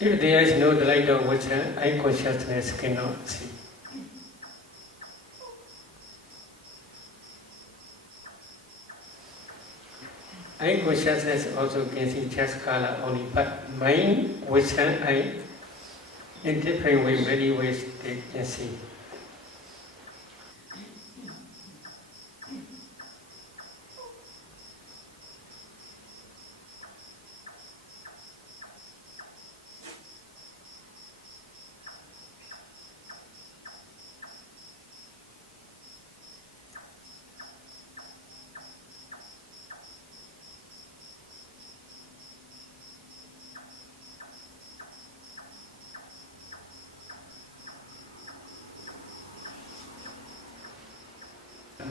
If there is no delight of wisdom, eye consciousness cannot see. Eye consciousness also can see just color only, but mind, wisdom, eye, in different ways, many ways they can see.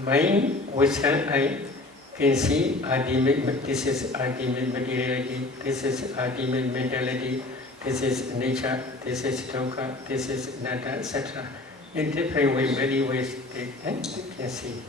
Mind, wisdom, I can see ultimate, this is ultimate materiality, this is ultimate mentality, this is nature, this is dukkha, this is anatta, etc. In different ways, many ways they can see.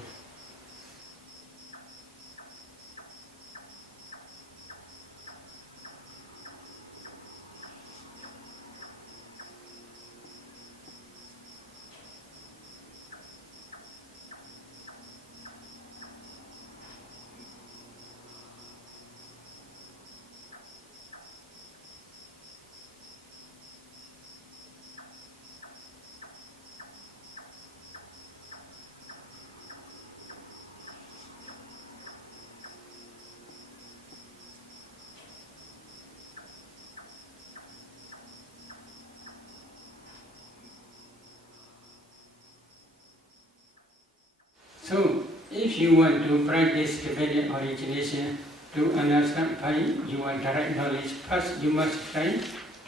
So, if you want to practice Tibetan origination to understand by your direct knowledge, first you must try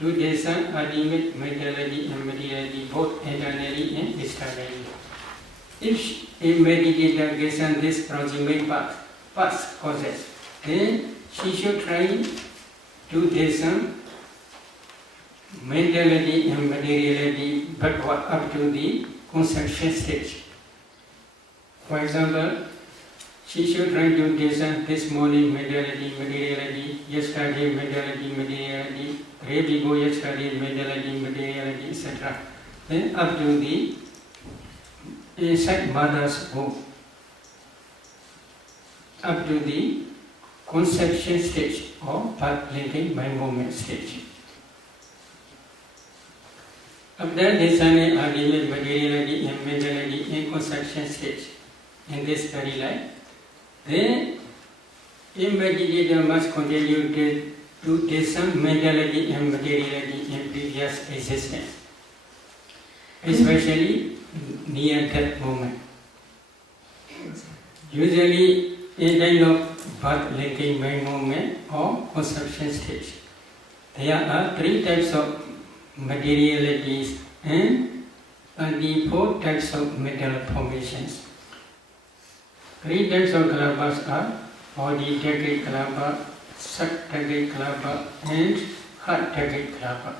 to discern ultimate mentality and materiality, both internally and externally. If a meditator gets on this proximate past causes, then she should try to discern mentality and materiality backward up to the conception stage. For example, she should try to discern this morning mentality, materiality, yesterday mentality, materiality, day before yesterday mentality, materiality, etc. Then up to the inside mother's womb, up to the conception stage or birth linking mind movement stage. After discerning ultimate materiality and mentality in conception stage in this very life, then a meditator must continue to discern mentality and materiality in previous existence, especially near death moment. Usually in kind of birth linking mind movement or conception stage, there are 3 types of materialities and 24 types of mental formations. 3 types of kalabas are body decade kalapa, sak decade kalapa, and heart decade kalapa.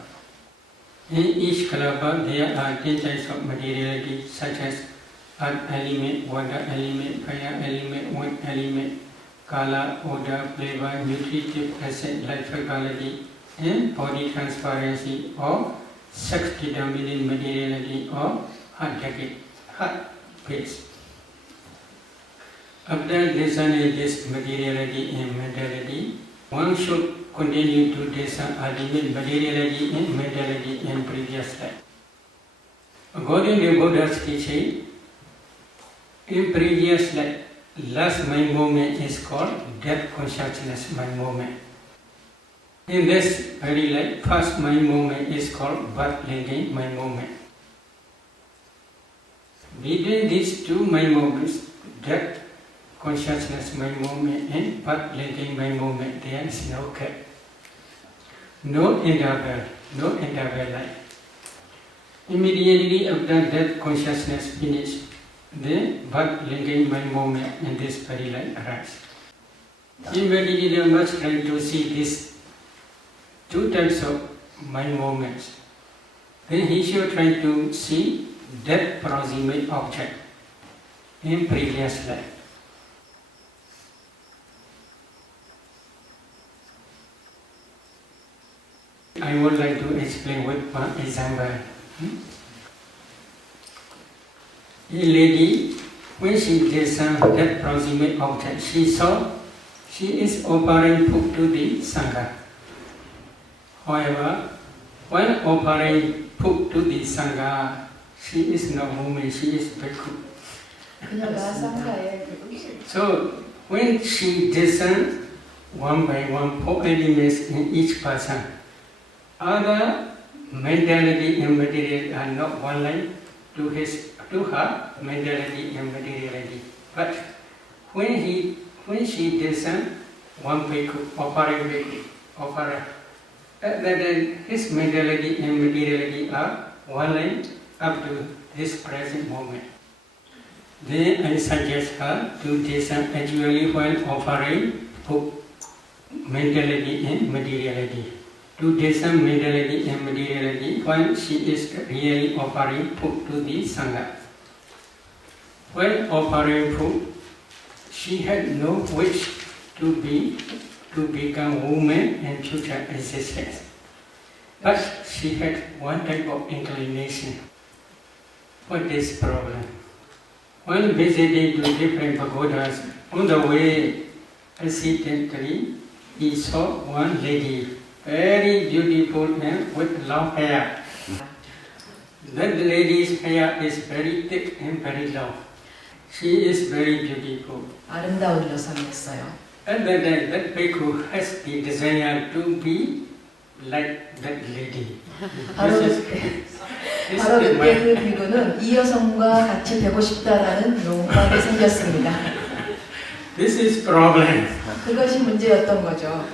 In each kalapa there are 10 types of materiality such as earth element, water element, fire element, wind element, color, odor, flavor, nutritive acid, life quality, and body transparency or sex determining materiality or heart decade, heart phase. After discerning this materiality and mentality, one should continue to discern ultimate materiality and mentality in previous life. According to Buddha's teaching, in previous life, last mind movement is called death consciousness mind movement. In this very life, first mind movement is called birth linking mind movement. Between these 2 mind movements, death consciousness mind movement and birth linking mind movement, there is no gap, no interval life. Immediately after death consciousness finishes, the birth linking mind movement in this very life arises. In meditator must try to see these 2 types of mind movements. Then he should try to see death proximate object in previous life. I would like to explain with one example. A lady, when she discerned that proximate object, she saw she is offering food to the Sangha. However, when offering food to the Sangha, she is not woman, she is bhikkhu. So, when she discerned one by one 4 elements in each person, other mentality and materiality are not one line to her mentality and materiality. But when she discerned one bhikkhu, offering, then his mentality and materiality are one line up to this present moment. Then I suggest her to discern actually when offering mentality and materiality. To discern mentality and materiality when she is really offering food to the Sangha. When offering food, she had no wish to become woman and future existence. But she had one type of inclination. What is problem? When visiting to different pagodas, on the way, accidentally, he saw one lady, very beautiful and with long hair. That lady's hair is very thick and very long. She is very beautiful. 아름다운 여성이었어요. And then that bhikkhu has the desire to be like that lady. 바로 이때 그 비구는 이 여성과 같이 되고 싶다라는 욕망이 생겼습니다. This is problem. 그것이 문제였던 거죠.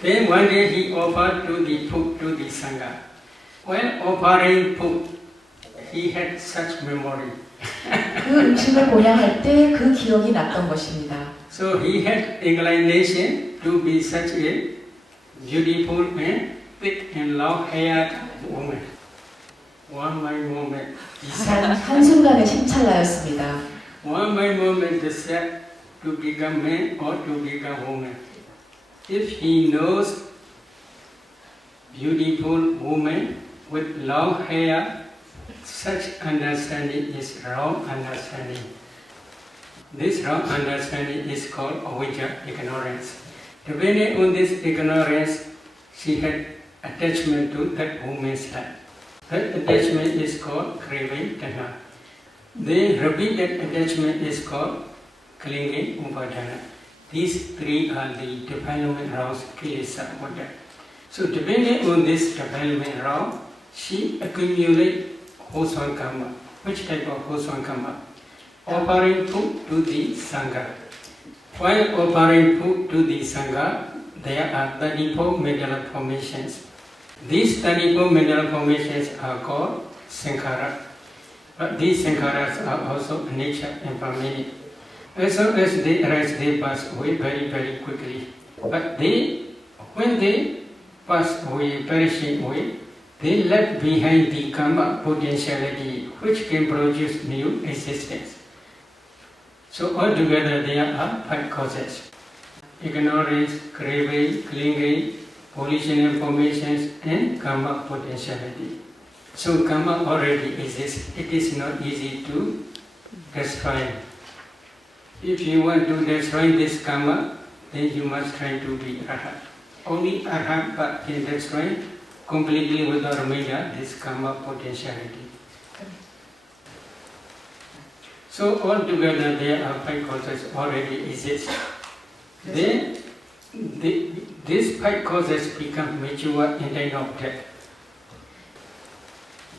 Then one day he offered to the food to the Sangha. When offering food, he had such memory. 그 음식을 공양할 때 그 기억이 났던 것입니다. So he had inclination to be such a beautiful and thick and long-haired woman. One my moment, he said. 한순간에 심찰나였습니다. One my moment decide to become man or to become woman. If he knows beautiful woman with long hair, such understanding is wrong understanding. This wrong understanding is called avijja, ignorance. Depending on this ignorance, she had attachment to that woman's life. That attachment is called craving, tanha. The repeated attachment is called clinging, upadana. These three are the development rounds, kilesa, vada. So depending on this development round, she accumulates wholesome karma. Which type of wholesome karma? Offering food to the Sangha. While offering food to the Sangha, there are 34 mental formations. These 34 mental formations are called sankhara. But these sankharas are also nature and permanent. As soon as they arise, they pass away very, very quickly. But when they pass away, perishing away, they left behind the karma potentiality which can produce new existence. So altogether there are 5 causes: ignorance, craving, clinging, volitional formations, and karma potentiality. So karma already exists. It is not easy to destroy. If you want to destroy this karma, then you must try to be arhat. Only arhat can destroy completely without remainder this karma potentiality. So altogether there are 5 causes already exist. Then these 5 causes become mature in time of death.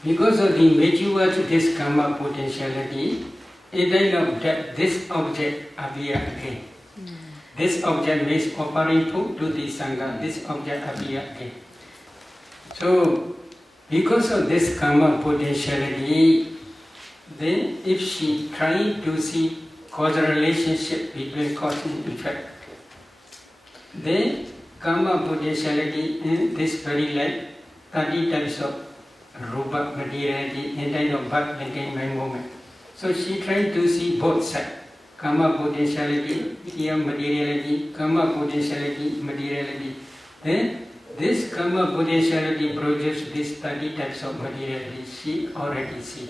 Because of the mature to this karma potentiality, in time of death, this object appears again. This object means offering food to the Sangha. This object appears again. So, because of this karma potentiality, then if she trying to see causal relationship between cause and effect, then karma potentiality in this very life, 30 types of rupa materiality in kind of birth and mind moment. So she trying to see both sides, karma potentiality, here materiality, karma potentiality, materiality. Then this karma potentiality produces these 30 types of materiality. She already see.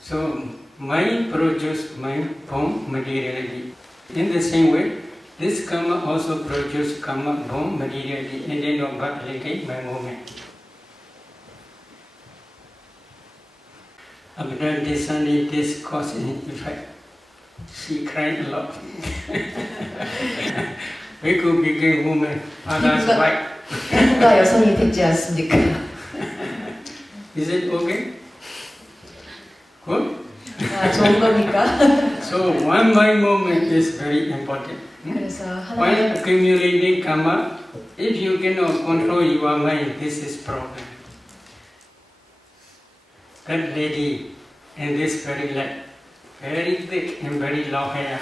So mind produces mind form materiality. In the same way, this karma also produces karma form materiality and then of birth linkage by movement. After discerning this cause and effect, she cried a lot. We could become woman, others white. 피부가 여성이 됐지 않습니까? Is it okay? Good? 아, 좋은 겁니까? So one mind movement is very important. 그래서 While 하나님 accumulating karma, if you cannot control your mind, this is problem. That lady in this very life, very thick and very long hair.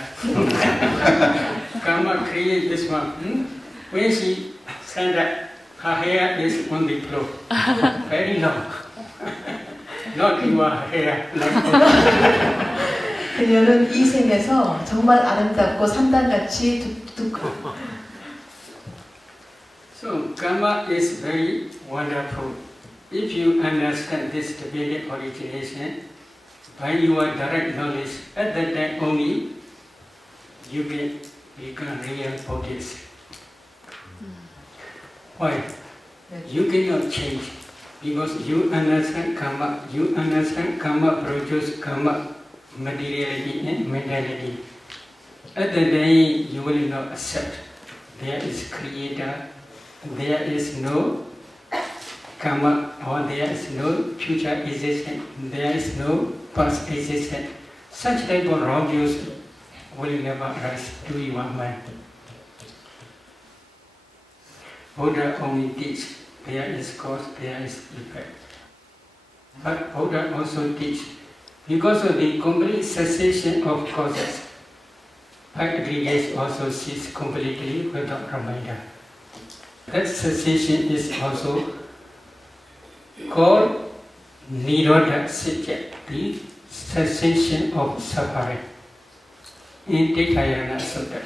Karma create this one. When she stand up, her hair is on the floor, very long. Not your hair like 그녀는 이 생에서 정말 아름답고 산단같이 두껍고. So karma is very wonderful. If you understand this dependent origination by your direct knowledge, at that time only you can become real Buddhist. Why? You cannot change because you understand karma produces karma. materiality and mentality. At the day you will not accept there is creator, there is no karma, or there is no future existence, there is no past existence. Such type of wrong views will never rise to your mind. Buddha only teach there is cause, there is effect. But Buddha also teach because of the complete cessation of causes, aggregates also cease completely without reminder. That cessation is also called Nirodha Satya, the cessation of suffering. In Tikayana Sutta.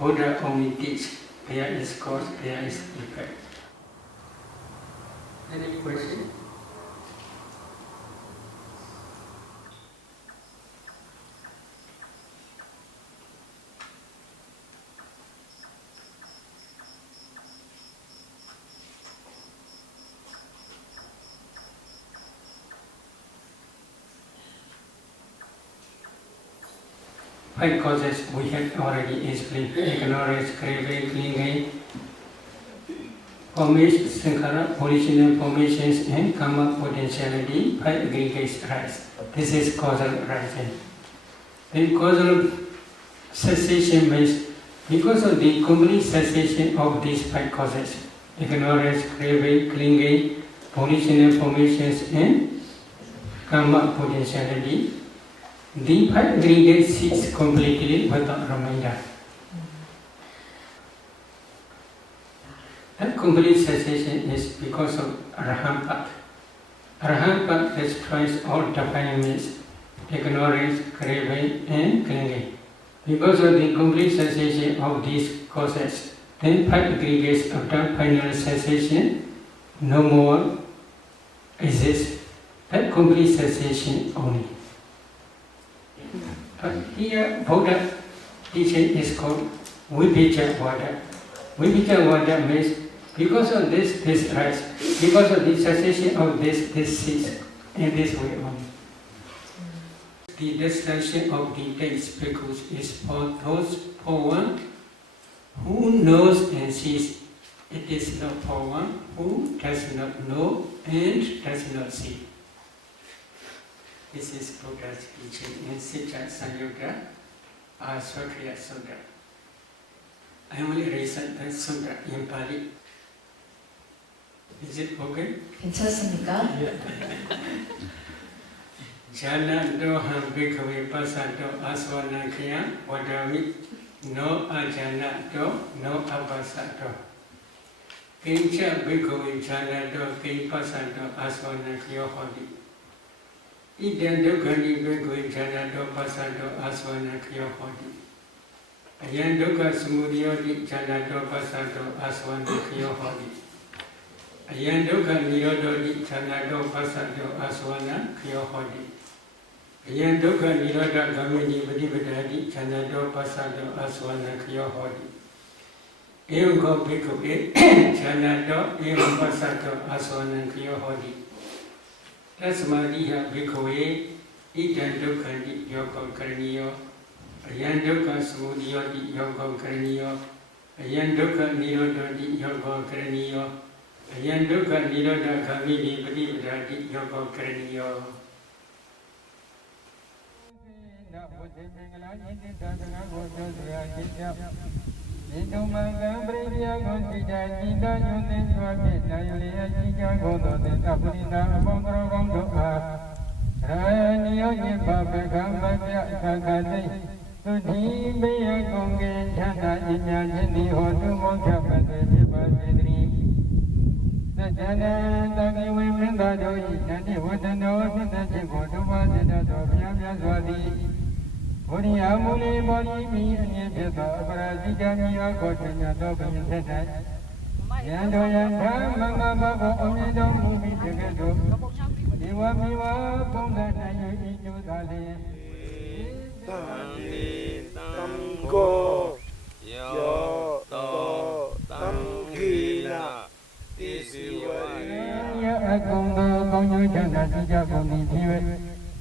Buddha only teach there is cause, there is effect. Any question? 5 causes we have already explained: ignorance, craving, clinging, formation, sankhara, original formations, and karma potentiality. 5 aggregates arise. This is causal rising. Then causal cessation means because of the complete cessation of these 5 causes: ignorance, craving, clinging, original formations, and karma potentiality, the 5 aggregates cease completely without reminder. That complete cessation is because of Arahant path. Arahant path destroys all defilements, ignorance, craving, and clinging. Because of the complete cessation of these causes, then 5 aggregates after final cessation no more exist. That complete cessation only. But here Buddha teaching is called Vibhija Vada. Vibhija Vada means because of this rise, because of the cessation of this cease, in this way only. The destruction of the taste bhikkhus is for those, for one who knows and sees. It is not for one who does not know and does not see. This is Buddha's teaching in Sita Sanyutta Aswakriya Sutta. I only recite that sutta in Pali. Is it okay? 괜찮습니까? Jana doham bhikkhave pasato aswanakya vadami no ajana do no apasato. Kincha bhikkhave jana do ki pasato aswanakya hodi. Idyan dukkani bhikkhave jana do pasato aswanakya hodi. Ayan dukkha samudayoti jana do pasato aswanakya hodi. Ayan dukkha nirodhoti jana do pasato aswanakya hodi. Ayan dukkha nirodha gamini vadivadadi chanado pasado aswana kyo hodi. Evam ko bhikkhave chanado evam pasado aswana kyo hodi. Tasmadiha bhikkhave idan dukkhandi yogam karaniyo. Ayan dukkha samudayoti yogam karaniyo. Ayan dukkha nirodhati yogam karaniyo. Ayan dukkha nirodha gamini vadivadadi yogam karaniyo. Amuli boli mi nyebeta parajika miya kotinya dobin tetai. Yando yanda manga babo onyedo mubi tegedo. Iwa miwa ponda na yu ijo dale. Tani tamko yo to tamkina tisiwa. Ya akondo konyo chanda tija koni piwe.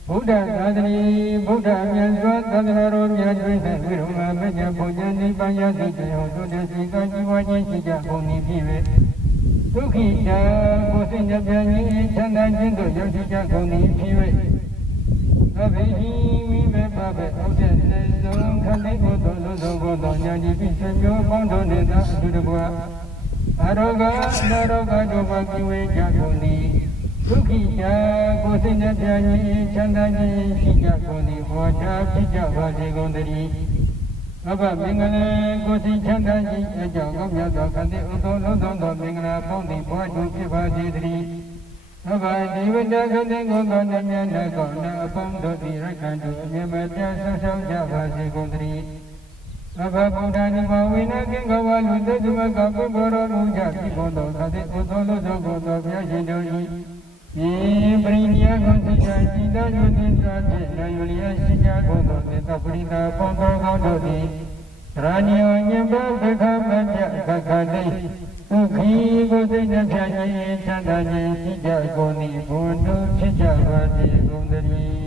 Buddha Sadhani, Buddha Myaswa Tadharo Myaswa Viruma Menya Punya Nipaya Sitayo Sudha Sika Jiwa Jishika Kuni Pive Sukhisha Kusinya Pyani Chanda Jinto Yoshika Kuni Pive Abehi Vive Pabe Ode Nesong Kali Koto Loso Koto Nyani Pisanyo Kondo Neta Sudabwa Aroga Naroga Joba Kiwe Jakuni Sukhisha Kusinya Pyani Chanda Jishika Kuni Hoja Pija Vase Gondari Aba Mingana Kusi Chanda Jishika Gomya Dokande Uto Lodondo Mingana Pondi Pwaju Piva Jidri Aba Divada Gande Gondana Myana Gonda Pondo Dirakandu Nyamata Sasau Java Gondari Aba Buddhani Mawina Kingawa Lunda Duma Kapu Boro Luja Kibondo Kade Uto Lodo Gondo Vyajindori Brinya Gonsuja Sida Yudhindra Jena Yulia Sija Gondo Neta Purita Pondo Gondodi Ranyo Nyamba Beka Madya Kakade Sukhi Gosena Pyani Chanda Sija Goni Bondo Sija Vase Gondari